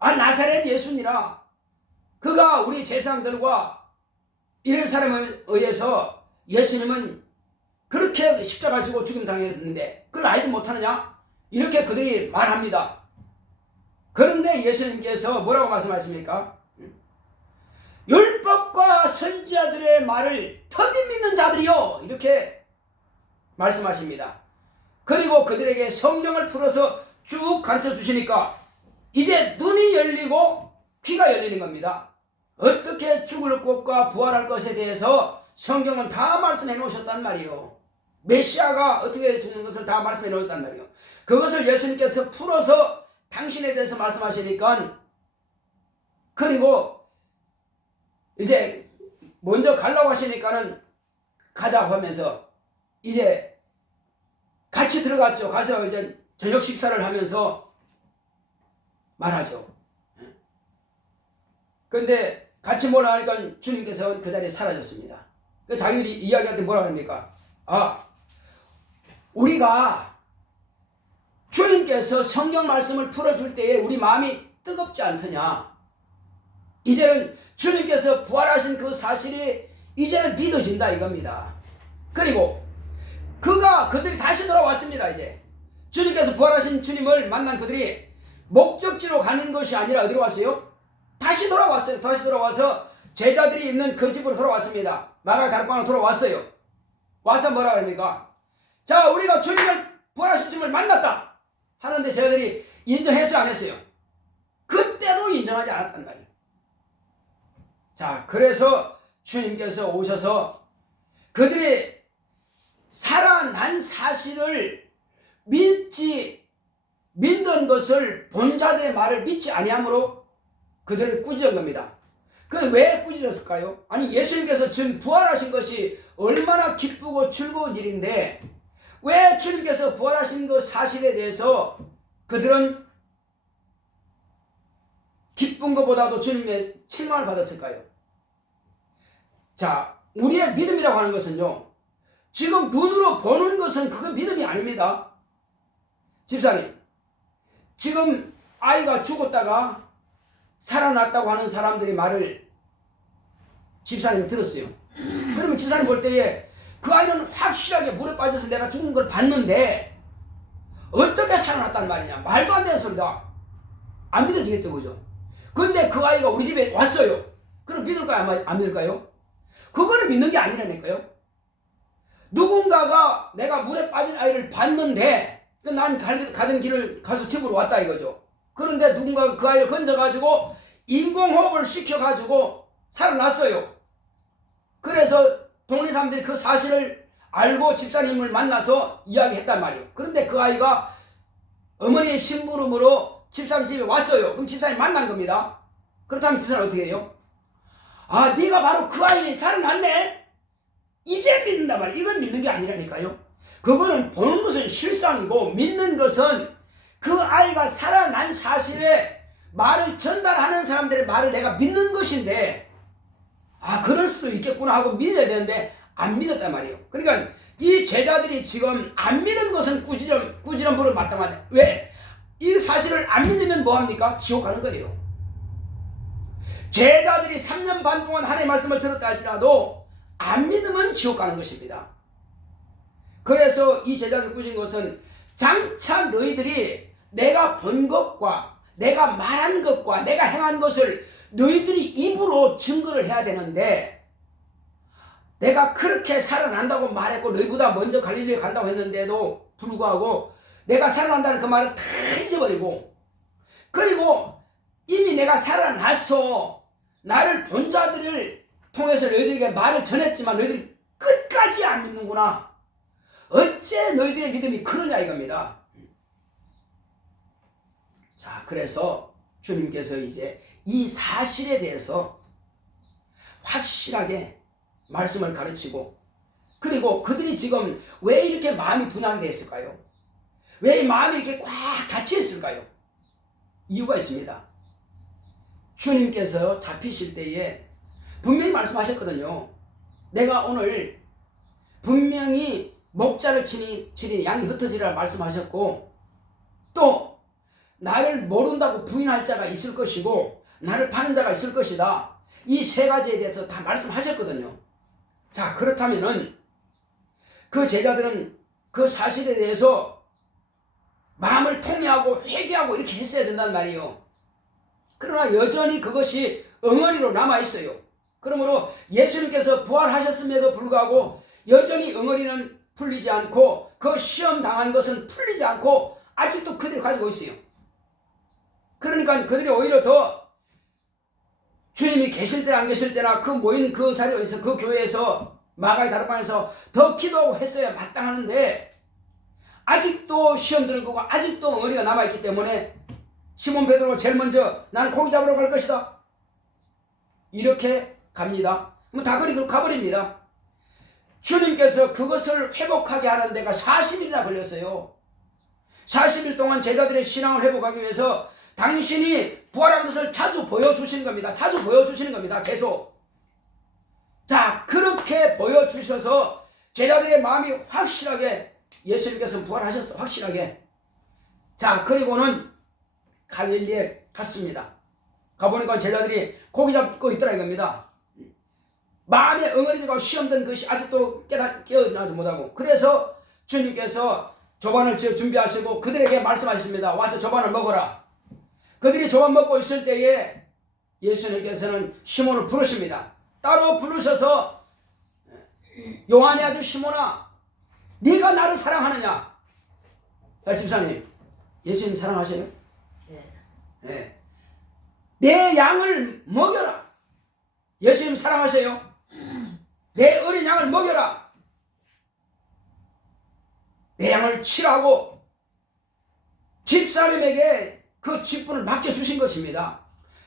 나사렛 예수니라. 그가 우리 제사장들과 이런 사람에 의해서 예수님은 그렇게 십자가 지고 죽임 당했는데 그걸 알지 못하느냐? 이렇게 그들이 말합니다. 그런데 예수님께서 뭐라고 말씀하십니까? 율법과 선지자들의 말을 더디 믿는 자들이요, 이렇게 말씀하십니다. 그리고 그들에게 성경을 풀어서 쭉 가르쳐 주시니까 이제 눈이 열리고 귀가 열리는 겁니다. 어떻게 죽을 것과 부활할 것에 대해서 성경은 다 말씀해 놓으셨단 말이에요. 메시아가 어떻게 죽는 것을 다 말씀해 놓았단 말이에요. 그것을 예수님께서 풀어서 당신에 대해서 말씀하시니까, 그리고 이제 먼저 가려고 하시니까는 가자고 하면서 이제 같이 들어갔죠. 가서 이제 저녁 식사를 하면서 말하죠. 그런데 같이 뭐라 하니까 주님께서 그 자리에 사라졌습니다. 자기들이 이야기할 때 뭐라 합니까? 우리가 주님께서 성경 말씀을 풀어줄 때에 우리 마음이 뜨겁지 않더냐? 이제는 주님께서 부활하신 그 사실이 이제는 믿어진다 이겁니다. 그리고 그들이 다시 돌아왔습니다. 이제 주님께서 부활하신 주님을 만난 그들이 목적지로 가는 것이 아니라 어디로 왔어요? 다시 돌아왔어요. 다시 돌아와서 제자들이 있는 그 집으로 돌아왔습니다. 마가 다락방으로 돌아왔어요. 와서 뭐라 합니까? 자, 우리가 부활하신 주님을 만났다 하는데 제자들이 인정했어요, 안 했어요? 그때도 인정하지 않았단 말이에요. 자, 그래서 주님께서 오셔서 그들이 살아난 사실을 믿는 것을 본 자들의 말을 믿지 아니함으로 그들을 꾸짖은 겁니다. 왜 꾸짖었을까요? 아니, 예수님께서 지금 부활하신 것이 얼마나 기쁘고 즐거운 일인데 왜 주님께서 부활하신 그 사실에 대해서 그들은 기쁜 것보다도 주님의 책망을 받았을까요? 자, 우리의 믿음이라고 하는 것은요, 지금 눈으로 보는 것은 그건 믿음이 아닙니다. 집사님, 지금 아이가 죽었다가 살아났다고 하는 사람들이 말을 집사님이 들었어요. 그러면 집사님 볼 때에 그 아이는 확실하게 물에 빠져서 내가 죽은 걸 봤는데 어떻게 살아났단 말이냐? 말도 안 되는 소리다. 안 믿어지겠죠, 그죠? 근데 그 아이가 우리 집에 왔어요. 그럼 믿을까요? 안 믿을까요? 그거는 믿는 게 아니라니까요. 누군가가 내가 물에 빠진 아이를 봤는데 난 가던 길을 가서 집으로 왔다 이거죠. 그런데 누군가가 그 아이를 건져가지고 인공호흡을 시켜가지고 살아났어요. 그래서 동네 사람들이 그 사실을 알고 집사님을 만나서 이야기했단 말이에요. 그런데 그 아이가 어머니의 심부름으로 집사님 집에 왔어요. 그럼 집사님 만난 겁니다. 그렇다면 집사님 어떻게 해요? 네가 바로 그 아이니 살아났네? 이제 믿는단 말이에요. 이건 믿는 게 아니라니까요. 그거는 보는 것은 실상이고 믿는 것은 그 아이가 살아난 사실에 말을 전달하는 사람들의 말을 내가 믿는 것인데 그럴 수도 있겠구나 하고 믿어야 되는데 안 믿었단 말이에요. 그러니까 이 제자들이 지금 안 믿은 것은 꾸지람부를 마땅하다. 왜? 이 사실을 안 믿으면 뭐합니까? 지옥 가는 거예요. 제자들이 3년 반 동안 하나님의 말씀을 들었다 할지라도 안 믿으면 지옥 가는 것입니다. 그래서 이 제자들 꾸진 것은 장차 너희들이 내가 본 것과 내가 말한 것과 내가 행한 것을 너희들이 입으로 증거를 해야 되는데 내가 그렇게 살아난다고 말했고 너희보다 먼저 갈릴리에 간다고 했는데도 불구하고 내가 살아난다는 그 말을 다 잊어버리고 그리고 이미 내가 살아났어 나를 본 자들을 통해서 너희들에게 말을 전했지만 너희들이 끝까지 안 믿는구나. 어째 너희들의 믿음이 그러냐 이겁니다. 자, 그래서 주님께서 이제 이 사실에 대해서 확실하게 말씀을 가르치고 그리고 그들이 지금 왜 이렇게 마음이 둔하게 됐을까요? 왜 이 마음이 이렇게 꽉 닫혀 있을까요? 이유가 있습니다. 주님께서 잡히실 때에 분명히 말씀하셨거든요. 내가 오늘 분명히 목자를 치니 양이 흩어지리라 말씀하셨고 또 나를 모른다고 부인할 자가 있을 것이고 나를 파는 자가 있을 것이다. 이 세 가지에 대해서 다 말씀하셨거든요. 자, 그렇다면은 그 제자들은 그 사실에 대해서 마음을 통회하고 회개하고 이렇게 했어야 된단 말이에요. 그러나 여전히 그것이 엉어리로 남아있어요. 그러므로 예수님께서 부활하셨음에도 불구하고 여전히 엉어리는 풀리지 않고 그 시험 당한 것은 풀리지 않고 아직도 그들이 가지고 있어요. 그러니까 그들이 오히려 더 주님이 계실 때나 안 계실 때나 그 모인 그 자리에서 그 교회에서 마가의 다락방에서 더 기도하고 했어야 마땅하는데 아직도 시험 드는 거고 아직도 엉어리가 남아있기 때문에 시몬 베드로가 제일 먼저 나는 고기 잡으러 갈 것이다 이렇게 갑니다. 다 그리고 가버립니다. 주님께서 그것을 회복하게 하는 데가 40일이나 걸렸어요. 40일 동안 제자들의 신앙을 회복하기 위해서 당신이 부활한 것을 자주 보여주시는 겁니다. 자주 보여주시는 겁니다. 계속. 자, 그렇게 보여주셔서 제자들의 마음이 확실하게 예수님께서 부활하셨어. 확실하게. 자, 그리고는 갈릴리에 갔습니다. 가보니까 제자들이 고기 잡고 있더라 이겁니다. 마음의 엉어리가 시험된 것이 아직도 깨어나지 못하고 그래서 주님께서 조반을 준비하시고 그들에게 말씀하셨습니다. 와서 조반을 먹어라. 그들이 조반 먹고 있을 때에 예수님께서는 시몬을 부르십니다. 따로 부르셔서 요한의 아들 시몬아 네가 나를 사랑하느냐? 집사님 예수님 사랑하세요? 네. 내 양을 먹여라. 예수님 사랑하세요? 내 어린 양을 먹여라. 내 양을 치라고 집사님에게 그 직분을 맡겨주신 것입니다.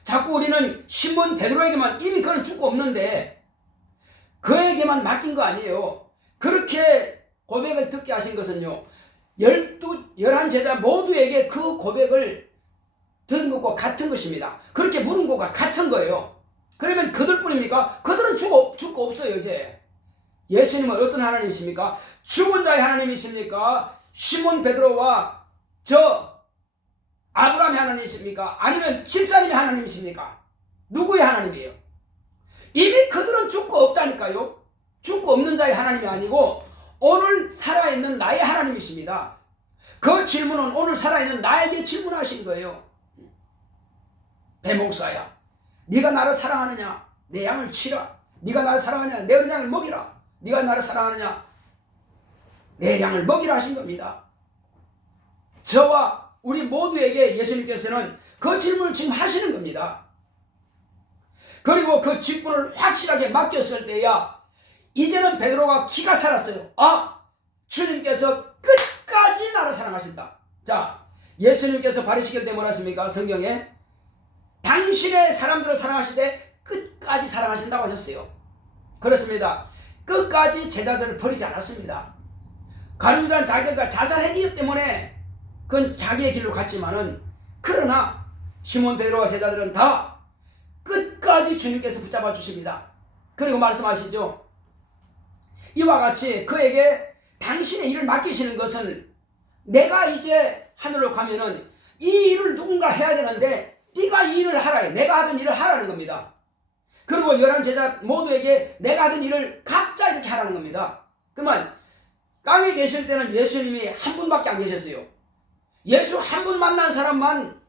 자꾸 우리는 시몬 베드로에게만 이미 그는 죽고 없는데 그에게만 맡긴 거 아니에요. 그렇게 고백을 듣게 하신 것은요 11 제자 모두에게 그 고백을 들은 것과 같은 것입니다. 그렇게 물은 것과 같은 거예요. 그러면 그들뿐입니까? 그들은 죽고 없어요. 이제 예수님은 어떤 하나님이십니까? 죽은 자의 하나님이십니까? 시몬 베드로와 저 아브라함의 하나님이십니까? 아니면 집사님의 하나님이십니까? 누구의 하나님이에요? 이미 그들은 죽고 없다니까요. 죽고 없는 자의 하나님이 아니고 오늘 살아있는 나의 하나님이십니다. 그 질문은 오늘 살아있는 나에게 질문하신 거예요. 내 목사야, 네가 나를 사랑하느냐? 내 양을 치라. 네가 나를 사랑하느냐? 내 어린 양을 먹이라. 네가 나를 사랑하느냐? 내 양을 먹이라 하신 겁니다. 저와 우리 모두에게 예수님께서는 그 질문을 지금 하시는 겁니다. 그리고 그 직분을 확실하게 맡겼을 때야 이제는 베드로가 기가 살았어요. 아, 주님께서 끝까지 나를 사랑하신다. 자, 예수님께서 바리새인들 때 뭐라 했습니까? 성경에 당신의 사람들을 사랑하실 때 끝까지 사랑하신다고 하셨어요. 그렇습니다. 끝까지 제자들을 버리지 않았습니다. 가룟유다는 자기가 자살했기 때문에 그건 자기의 길로 갔지만은 그러나 시몬 베드로와 제자들은 다 끝까지 주님께서 붙잡아 주십니다. 그리고 말씀하시죠. 이와 같이 그에게 당신의 일을 맡기시는 것은 내가 이제 하늘로 가면은 이 일을 누군가 해야 되는데 네가 이 일을 하라. 내가 하던 일을 하라는 겁니다. 그리고 11 제자 모두에게 내가 하던 일을 각자 이렇게 하라는 겁니다. 그러면 땅에 계실 때는 예수님이 한 분밖에 안 계셨어요. 예수 한 분 만난 사람만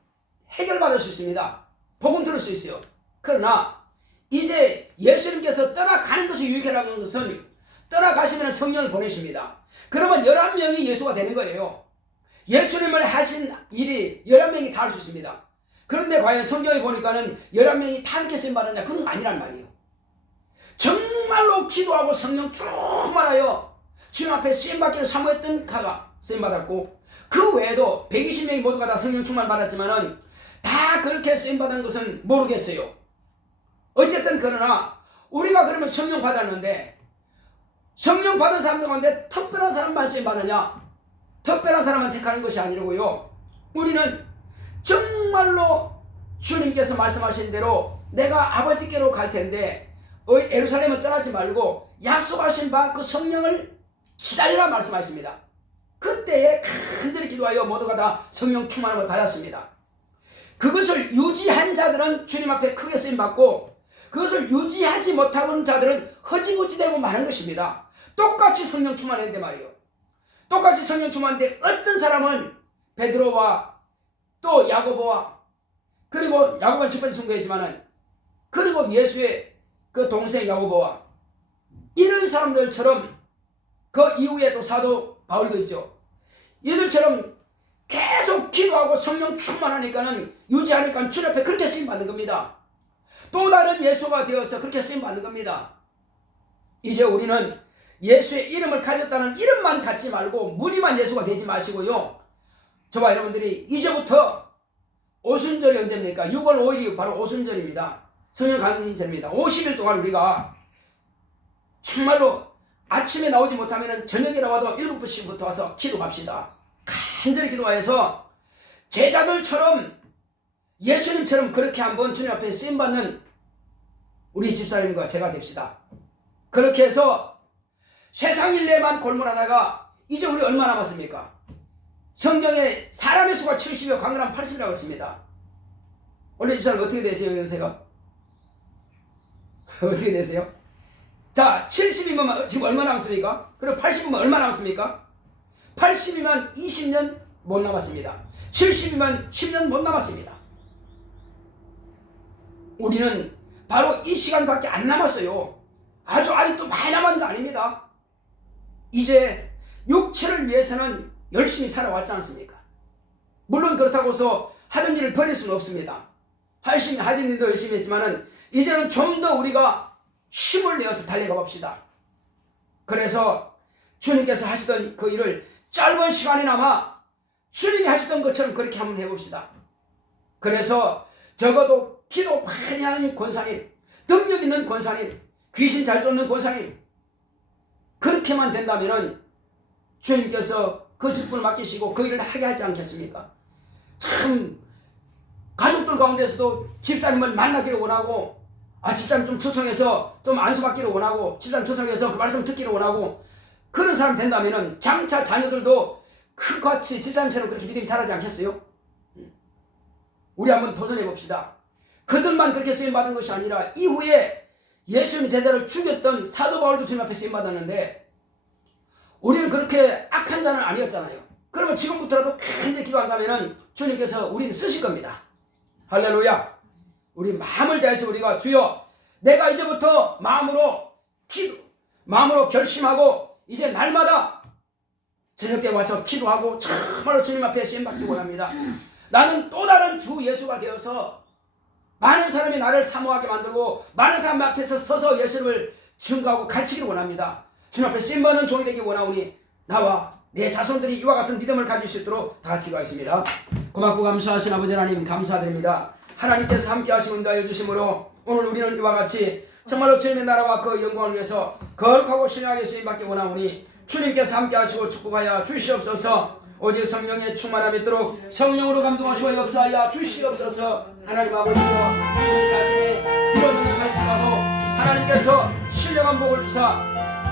해결받을 수 있습니다. 복음 들을 수 있어요. 그러나 이제 예수님께서 떠나가는 것이 유익하다는 것은 떠나가시면 성령을 보내십니다. 그러면 11명이 예수가 되는 거예요. 예수님을 하신 일이 11명이 다 할 수 있습니다. 그런데 과연 성경에 보니까는 11명이 다 이렇게 쓰임받았냐? 그런 거 아니란 말이에요. 정말로 기도하고 성령 충만하여 주님 앞에 쓰임받기를 사모했던 가가 쓰임받았고 그 외에도 120명이 모두가 다 성령 충만 받았지만은 다 그렇게 쓰임받은 것은 모르겠어요. 어쨌든 그러나 우리가 그러면 성령 받았는데 성령 받은 사람들 가운데 특별한 사람만 쓰임받느냐? 특별한 사람만 택하는 것이 아니라고요. 우리는 정말로 주님께서 말씀하신 대로 내가 아버지께로 갈 텐데 예루살렘을 떠나지 말고 약속하신 바 그 성령을 기다리라 말씀하십니다. 그때에 간절히 기도하여 모두가 다 성령 충만함을 받았습니다. 그것을 유지한 자들은 주님 앞에 크게 쓰임받고 그것을 유지하지 못하는 자들은 허지부지 되고 마는 것입니다. 똑같이 성령 충만했는데 말이에요. 똑같이 성령 충만한데 어떤 사람은 베드로와 또 야고보와 그리고 야고보는 첫 번째 순교했지만은 그리고 예수의 그 동생 야고보와 이런 사람들처럼 그 이후에 또 사도 바울도 있죠. 이들처럼 계속 기도하고 성령 충만하니까는 유지하니까 주님 앞에 그렇게 쓰임 받는 겁니다. 또 다른 예수가 되어서 그렇게 쓰임 받는 겁니다. 이제 우리는 예수의 이름을 가졌다는 이름만 갖지 말고 무늬만 예수가 되지 마시고요. 저와 여러분들이 이제부터 오순절이 언제입니까? 6월 5일이 바로 오순절입니다. 성령 강림절입니다. 50일 동안 우리가 정말로 아침에 나오지 못하면 저녁에 나와도 7시부터 와서 기도합시다. 간절히 기도하여서 제자들처럼 예수님처럼 그렇게 한번 주님 앞에 쓰임받는 우리 집사님과 제가 됩시다. 그렇게 해서 세상 일례만 골몰하다가 이제 우리 얼마 남았습니까? 성경에 사람의 수가 70이요 강건한 80이라고 했습니다. 원래 집사님 어떻게 되세요? 연세가? 어떻게 되세요? 자, 70이면 지금 얼마 남았습니까? 그리고 80이면 얼마 남았습니까? 80이면 20년 못 남았습니다. 70이면 10년 못 남았습니다. 우리는 바로 이 시간밖에 안 남았어요. 아직도 많이 남은 거 아닙니다. 이제 육체를 위해서는 열심히 살아왔지 않습니까? 물론 그렇다고 해서 하던 일을 버릴 수는 없습니다. 하던 일도 열심히 했지만은 이제는 좀 더 우리가 힘을 내어서 달려가 봅시다. 그래서 주님께서 하시던 그 일을 짧은 시간이나마 주님이 하시던 것처럼 그렇게 한번 해봅시다. 그래서 적어도 기도 많이 하는 권사님, 능력 있는 권사님, 귀신 잘 쫓는 권사님, 그렇게만 된다면은 주님께서 그 직분을 맡기시고 그 일을 하게 하지 않겠습니까? 참 가족들 가운데서도 집사님을 만나기를 원하고, 집사님 좀 초청해서 좀 안수받기를 원하고, 집사님 초청해서 그 말씀 듣기를 원하고, 그런 사람 된다면은 장차 자녀들도 그같이 집사님처럼 그렇게 믿음이 자라지 않겠어요? 우리 한번 도전해 봅시다. 그들만 그렇게 쓰임받은 것이 아니라 이후에 예수님의 제자를 죽였던 사도 바울도 주님 앞에 쓰임받았는데 우리는 그렇게 악한 자는 아니었잖아요. 그러면 지금부터라도 간절히 기도한다면 주님께서 우리를 쓰실 겁니다. 할렐루야. 우리 마음을 다해서 우리가 주여 내가 이제부터 마음으로 결심하고 이제 날마다 저녁 때 와서 기도하고 정말로 주님 앞에 쓰임받기 원합니다. 나는 또 다른 주 예수가 되어서 많은 사람이 나를 사모하게 만들고 많은 사람 앞에서 서서 예수를 증거하고 가르치기를 원합니다. 주님 앞에 쓰임받는 종이 되기 원하오니 나와 내 자손들이 이와 같은 믿음을 가질 수 있도록 다 같이 기도하겠습니다. 고맙고 감사하신 아버지 하나님 감사드립니다. 하나님께서 함께 하시고 인도하여 주심으로 오늘 우리는 이와 같이 정말로 주님의 나라와 그 영광을 위해서 거룩하고 신령하게 쓰임받기 원하오니 주님께서 함께 하시고 축복하여 주시옵소서. 오직 성령의 충만함이 있도록 성령으로 감동하시고 역사하여 주시옵소서. 하나님 아버지여 우리 자신의 이런 가르치라도 하나님께서 신령한 복을 주사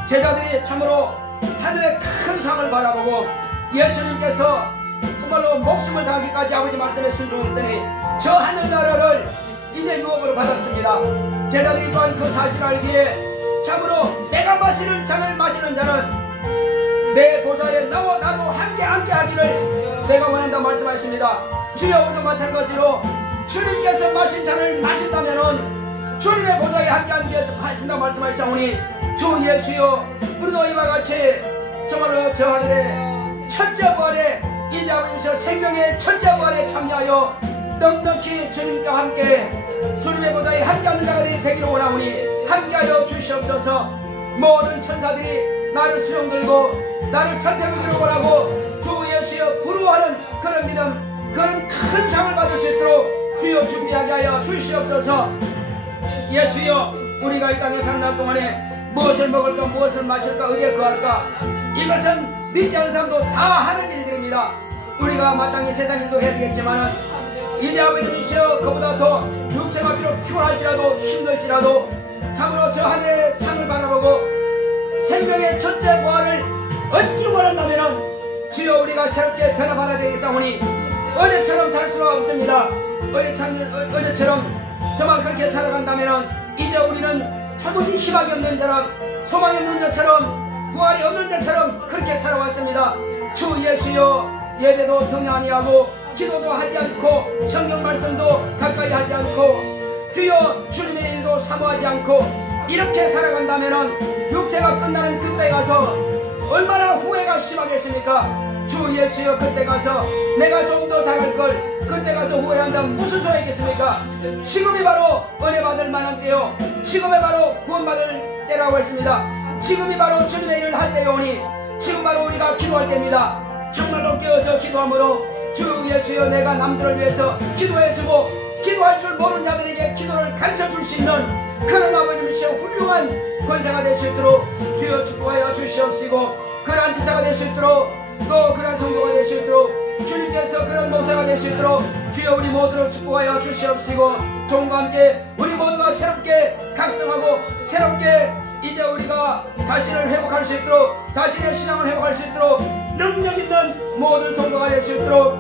제자들이 참으로 하늘의 큰 상을 바라보고 예수님께서 정말로 목숨을 다하기까지 아버지 말씀에 순종했더니 저 하늘나라를 이제 유업으로 받았습니다. 제자들이 또한 그 사실을 알기에 참으로 내가 마시는 잔을 마시는 자는 내 보좌에 나와 나도 함께 하기를 내가 원한다고 말씀하십니다. 주여 우리도 마찬가지로 주님께서 마신 잔을 마신다면은 주님의 보좌에 함께 하신다고 말씀하시오니 주 예수여 우리도 이와 같이 정말로 저 하늘의 첫째 부활에 이제 아버지께서 생명의 첫째 부활에 참여하여 넉넉히 주님과 함께 주님의 보좌에 함께하는 자들이 되기를 원하오니 함께하여 주시옵소서. 모든 천사들이 나를 수용들고 나를 살펴보기를 원하고 주 예수여 부러워하는 그런 믿음 그런 큰 상을 받을 수 있도록 주여 준비하게 하여 주시옵소서. 예수여 우리가 이 땅에 사는 날 동안에 무엇을 먹을까 무엇을 마실까 어디에 거할까 이것은 믿지 않는 사람도 다 하는 일들입니다. 우리가 마땅히 세상 일도 해야 되겠지만 이제 아버지이시여 그보다 더 육체가 비록 피곤할지라도 힘들지라도 참으로 저 하늘의 상을 바라보고 생명의 첫째 부활을 얻기를 원한다면 주여 우리가 새롭게 변화받아야 되겠사오니 어제처럼 살 수가 없습니다. 어제처럼 정말 그렇게 살아간다면 이제 우리는 도무지 희망이 없는 자랑 소망이 없는 자처럼 부활이 없는 자처럼 그렇게 살아왔습니다. 주 예수여, 예배도 등에 아니하고 기도도 하지 않고 성경 말씀도 가까이 하지 않고 주여 주님의 일도 사모하지 않고 이렇게 살아간다면은 육체가 끝나는 그때 가서 얼마나 후회가 심하겠습니까? 주 예수여, 그때 가서 내가 좀 더 잘할걸, 그때 가서 후회한다면 무슨 소용이겠습니까? 지금이 바로 은혜 받을 만한 때요, 지금이 바로 구원받을 때라고 했습니다. 지금이 바로 주님의 일을 할 때요니 지금 바로 우리가 기도할 때입니다. 정말로 깨어서 기도함으로 주 예수여, 내가 남들을 위해서 기도해주고 기도할 줄 모르는 자들에게 기도를 가르쳐줄 수 있는 그런 아버지이시여 훌륭한 권세가 될 수 있도록 주여 축복하여 주시옵시고, 그러한 지사가 될 수 있도록 또 그러한 성도가 될 수 있도록 주님께서 그런 목사가 될 수 있도록 주여 우리 모두를 축복하여 주시옵시고, 종과 함께 우리 모두가 새롭게 각성하고 새롭게 이제 우리가 자신을 회복할 수 있도록, 자신의 신앙을 회복할 수 있도록 능력 있는 모든 성도가 될 수 있도록,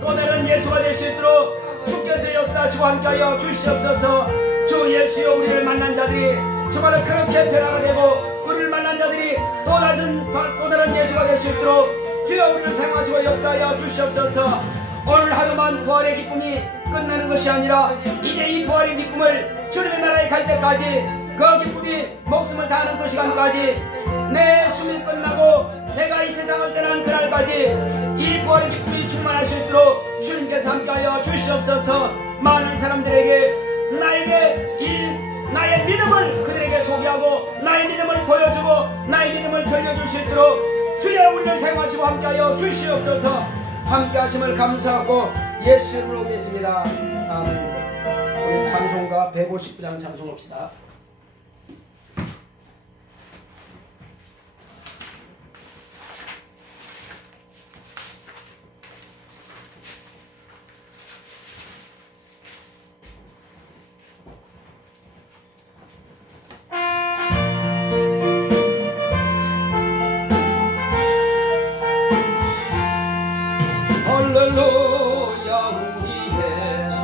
또 다른 예수가 될 수 있도록 주께서 역사하시고 함께하여 주시옵소서. 주 예수여, 우리를 만난 자들이 정말 그렇게 변화가 되고 우리를 만난 자들이 또 다른 예수가 될 수 있도록 주여 우리를 사용하시고 역사하여 주시옵소서. 오늘 하루만 부활의 기쁨이 끝나는 것이 아니라 이제 이 부활의 기쁨을 주님의 나라에 갈 때까지, 그 기쁨이 목숨을 다하는 그 시간까지, 내 숨이 끝나고 내가 이 세상을 떠난 그날까지 이 부활의 기쁨이 충만할 수 있도록 주님께서 함께하여 주시옵소서. 많은 사람들에게 나의 믿음을 그들에게 소개하고 나의 믿음을 보여주고 나의 믿음을 들려줄 수 있도록 주여 우리를 사용하시고 함께하여 주시옵소서. 함께하심을 감사하고 예수 이름으로 기도했습니다. 아멘. 우리 찬송가 159장 찬송합시다. 할렐루야, 우리 예수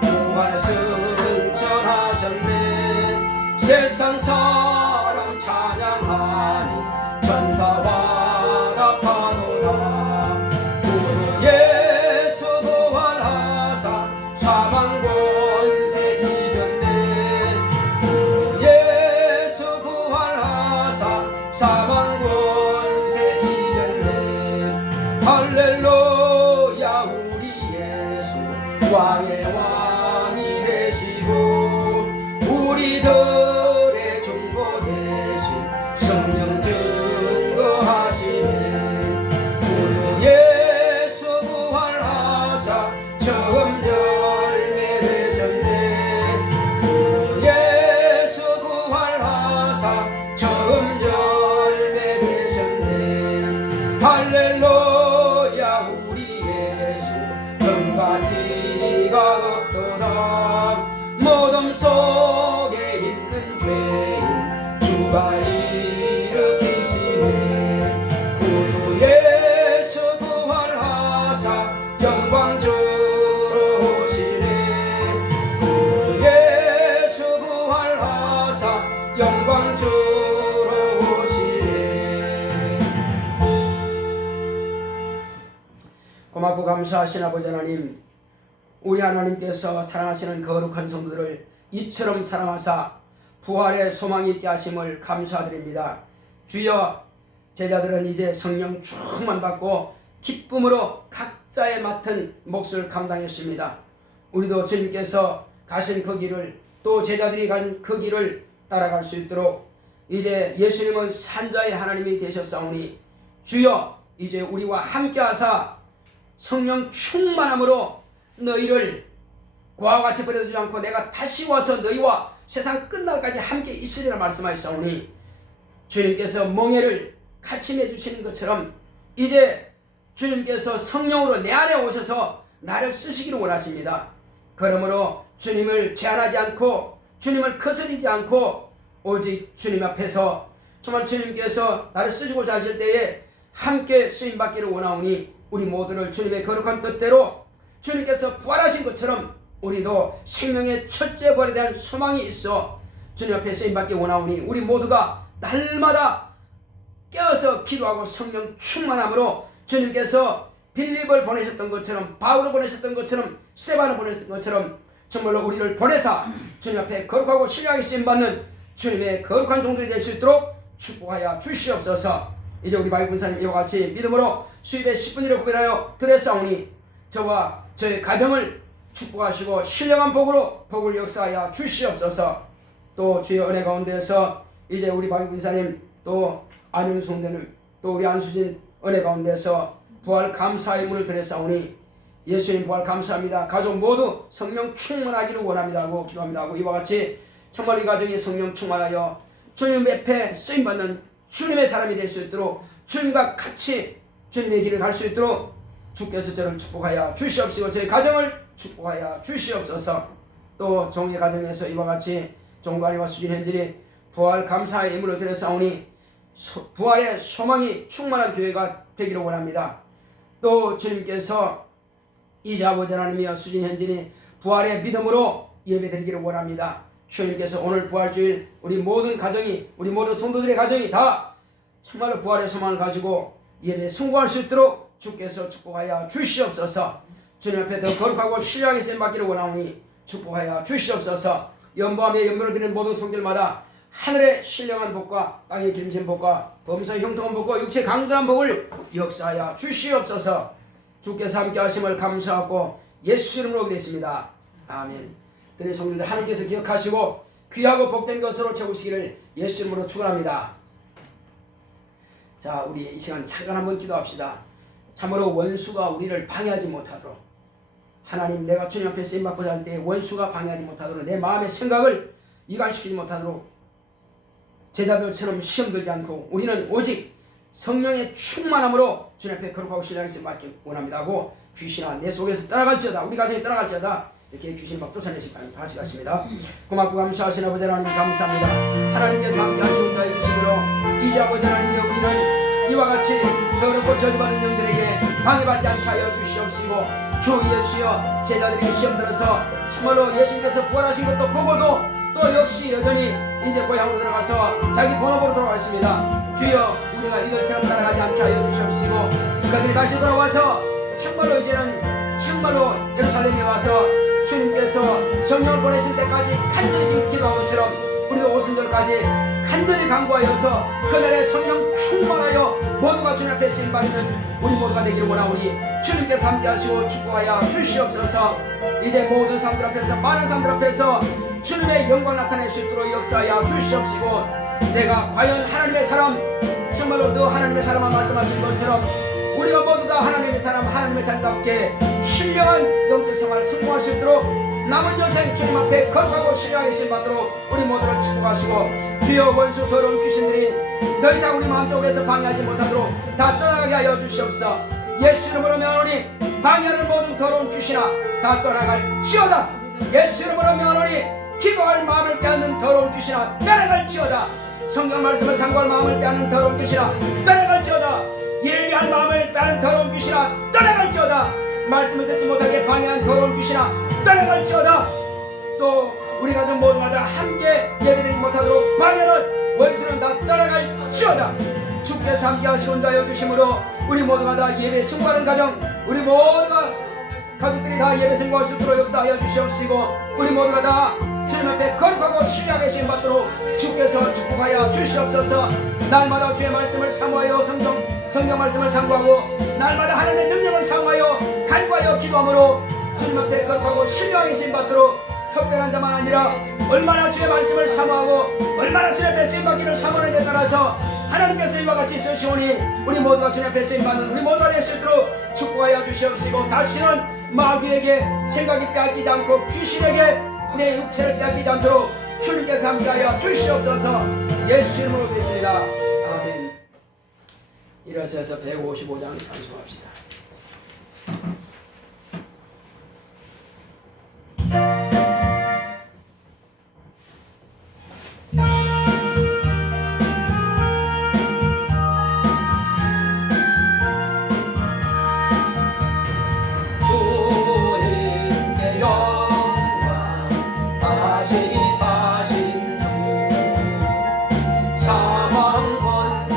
부활 승천하셨네. 세상 사람 찬양하니 천사와 답하노라. 구주 예수 부활하사 사망 권세 이겼네. 구주 예수 부활하사 사망 권세 이겼네. 할렐루야, 우리 예수 왕의 왕이 되시고 우리들의 중보 대신 성령 증거하시네. 구주 예수 부활하사 처음 열매 되셨네. 구주 예수 부활하사 처음 열매 되셨네. 할렐루야, 우리 예수 금과 티가 없도다. 모둠 속에 있는 죄인 주가 일으키시네. 구주 예수 부활하사 영광 주러 오시네. 구주 예수 부활하사 영광 주러 오시네. 고맙고 감사하신 아버지 하나님, 우리 하나님께서 사랑하시는 거룩한 성도들을 이처럼 사랑하사 부활의 소망이 있게 하심을 감사드립니다. 주여, 제자들은 이제 성령 충만 받고 기쁨으로 각자의 맡은 몫을 감당했습니다. 우리도 주님께서 가신 그 길을, 또 제자들이 간 그 길을 따라갈 수 있도록 이제 예수님은 산자의 하나님이 되셨사오니 주여, 이제 우리와 함께하사 성령 충만함으로 너희를 그와 같이 버려두지 않고 내가 다시 와서 너희와 세상 끝날까지 함께 있으리라 말씀하셨사오니, 주님께서 멍에를 같이 내주시는 것처럼 이제 주님께서 성령으로 내 안에 오셔서 나를 쓰시기를 원하십니다. 그러므로 주님을 제한하지 않고 주님을 거스르지 않고 오직 주님 앞에서 정말 주님께서 나를 쓰시고자 하실 때에 함께 쓰임받기를 원하오니, 우리 모두를 주님의 거룩한 뜻대로 주님께서 부활하신 것처럼 우리도 생명의 첫째 부활에 대한 소망이 있어 주님 앞에 쓰임받기 원하오니, 우리 모두가 날마다 깨어서 기도하고 성령 충만함으로 주님께서 빌립을 보내셨던 것처럼, 바울을 보내셨던 것처럼, 스데반을 보내셨던 것처럼 정말로 우리를 보내사 주님 앞에 거룩하고 신령하게 쓰임받는 주님의 거룩한 종들이 될 수 있도록 축복하여 주시옵소서. 이제 우리 바이블 군사님 이와 같이 믿음으로 수입의 10분 1을 구별하여 드렸사오니 저와 저의 가정을 축복하시고 신령한 복으로 복을 역사하여 주시옵소서. 또 주의 은혜 가운데서 이제 우리 바이블 군사님 또 안윤송대님 또 우리 안수진 은혜 가운데서 부활 감사의 문을 드렸사오니 예수님 부활 감사합니다. 가족 모두 성령 충만하기를 원합니다 하고 기도합니다 하고 이와 같이 정말 이 가정이 성령 충만하여 주님 앞에 쓰임받는 주님의 사람이 될 수 있도록 주님과 같이 주님의 길을 갈 수 있도록 주께서 저를 축복하여 주시옵시고 저희 가정을 축복하여 주시옵소서. 또 종의 가정에서 이와 같이 종관이와 수진 현진이 부활 감사의 예물을 드렸사오니 부활의 소망이 충만한 교회가 되기를 원합니다. 또 주님께서 이제 아버지 하나님이여 수진 현진이 부활의 믿음으로 예배드리기를 원합니다. 주님께서 오늘 부활주일 우리 모든 가정이 우리 모든 성도들의 가정이 다 정말로 부활의 소망을 가지고 예배에 승부할 수 있도록 주께서 축복하여 주시옵소서. 주님 앞에 더 거룩하고 신령하게 쓰임받기를 원하오니 축복하여 주시옵소서. 연보하며 연보를 드리는 모든 손길마다 하늘의 신령한 복과 땅의 기름진 복과 범사의 형통한 복과 육체의 강건한 복을 역사하여 주시옵소서. 주께서 함께 하심을 감사하고 예수 이름으로 기도했습니다. 아멘. 드린 성도들 하나님께서 기억하시고 귀하고 복된 것으로 채우시기를 예수 이름으로 축원합니다. 자, 우리 이 시간 잠깐 한번 기도합시다. 참으로 원수가 우리를 방해하지 못하도록 하나님, 내가 주님 앞에 쓰임받고자 할 때 원수가 방해하지 못하도록 내 마음의 생각을 이간시키지 못하도록 제자들처럼 시험 들지 않고 우리는 오직 성령의 충만함으로 주님 앞에 거룩하고 신령하게 쓰임받기 원합니다 하고 귀신아 내 속에서 떠나갈지어다, 우리 가정이 떠나갈지어다 이렇게 귀신 막 쫓아내실 거예요. 같이 가십니다. 고맙고 감사하신 아버지 하나님 감사합니다. 하나님께서 함께 하시는 자의 주심으로 이제 아버지 하나님의 우리는 이와 같이 더럽고 저주받은 영들에게 방해받지 않게 하여 주시옵시고 주 예수여 제자들에게 시험 들어서 참말로 예수님께서 부활하신 것도 보고도 또 역시 여전히 이제 고향으로 들어가서 자기 본업으로 돌아갔습니다. 주여 우리가 이들처럼 따라가지 않게 하여 주시옵시고 그들이 다시 돌아와서 참말로 이제는 정말로 예루살렘에 와서 주님께서 성령을 보내실 때까지 간절히 기도한 것처럼 우리도 오순절까지 간절히 간구하여서 그날의 성령 충만하여 모두가 주님 앞에 쓰임받는 우리 모두가 되기를 원하오니 주님께서 함께하시고 축복하여 주시옵소서. 이제 모든 사람들 앞에서 많은 사람들 앞에서 주님의 영광을 나타낼 수 있도록 역사하여 주시옵시고 내가 과연 하나님의 사람 정말로 너 하나님의 사람아 말씀하신 것처럼 우리가 모두 다 하나님의 사람 하나님의 자녀답게 신령한 영적 생활을 성공할 수 있도록 남은 여생 주님 앞에 거룩하고 신령하게 쓰임받도록 우리 모두를 축복하시고 주여 원수 더러운 귀신들이 더 이상 우리 마음속에서 방해하지 못하도록 다 떠나가게 하여 주시옵소서. 예수 이름으로 명하노니 방해하는 모든 더러운 귀신아 다 떠나갈지어다. 예수 이름으로 명하노니 기도할 마음을 빼앗는 더러운 귀신아 떠나갈지어다. 성경 말씀을 상고할 마음을 빼앗는 더러운 귀신아 떠나갈지어다. 예비한 마음을 빼앗는 더러운 귀신아 떠나갈지어다. 말씀을 듣지 못하게 방해한 더러운 귀신아 떠나갈지어다. 또 우리 가족 모두가 다 함께 예배드리지 못하도록 방해하는 원수는 다 떠나갈지어다. 주께서 함께 하시곤 하여 주심으로 우리 모두가 다 예배 승부하는 가정 우리 모두가 가족들이 다 예배 승부할 수 있도록 역사하여 주시옵시고 우리 모두가 다 주님 앞에 거룩하고 신령하게 쓰임받도록 주께서 축복하여 주시옵소서. 날마다 주의 말씀을 사모하여 성경 말씀을 상고하고 날마다 하나님의 능력을 사모하여 간구하여 기도함으로 주님 앞에 거룩하고 신령하게 쓰임받도록 특별한 자만 아니라 얼마나 주의 말씀을 사모하고 얼마나 주의 앞에 쓰임받기를 사모하는 데 따라서 하나님께서 이와 같이 쓰시오니 우리 모두가 주님 앞에 쓰임받는 우리 모두가 될 수 있도록 축복하여 주시옵시고 다시는 마귀에게 생각이 빼앗기지 않고 귀신에게 내 육체를 빼앗기지 않도록 주님께서 함께하여 주시옵소서. 예수 이름으로 되겠습니다. 아멘. 일어서서 155장 찬송합시다. 사망 권세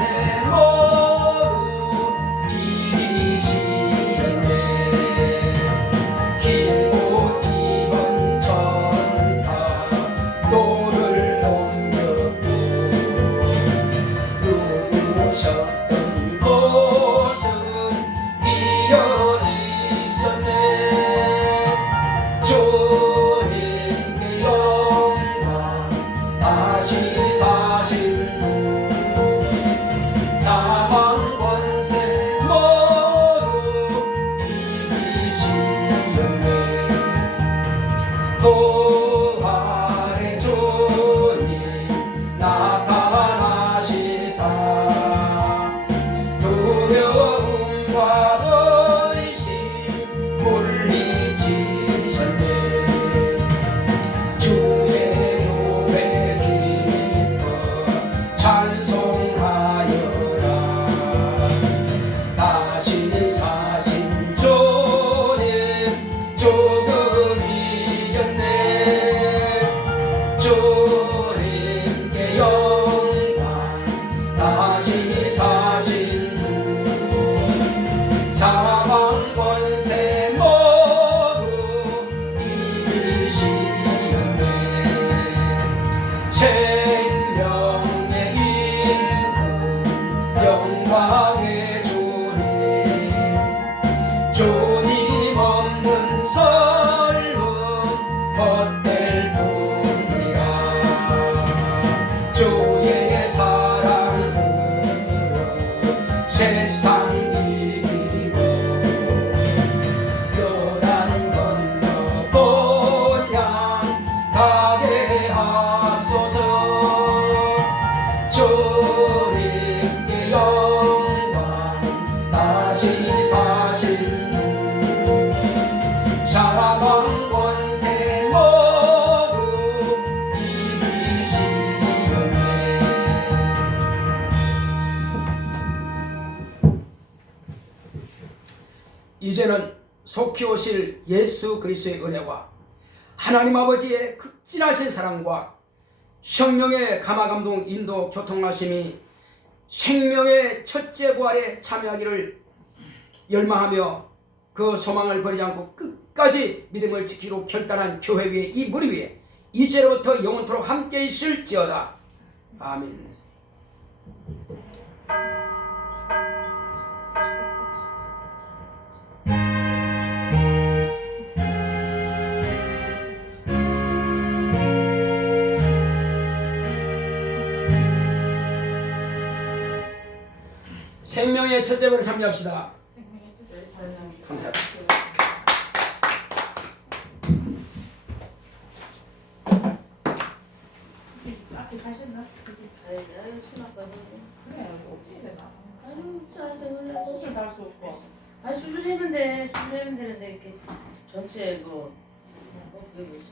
속히 오실 예수 그리스도의 은혜와 하나님 아버지의 극진하신 사랑과 성령의 감화감동 인도 교통하심이 생명의 첫째 부활에 참여하기를 열망하며 그 소망을 버리지 않고 끝까지 믿음을 지키고 결단한 교회 위에 이 무리 위에 이제로부터 영원토록 함께 있을지어다. 아멘. 생명의 첫째 부활에 참여합시다. 감사합니다. 앞에 가셨나? 아유, 술 바꿔서. 그래, 어떻게 되나? 아유, 진짜 놀라. 수술 달 수 없고. 아니, 수술하면 돼. 수술하면 되는데, 이렇게 전체 그게 뭐지?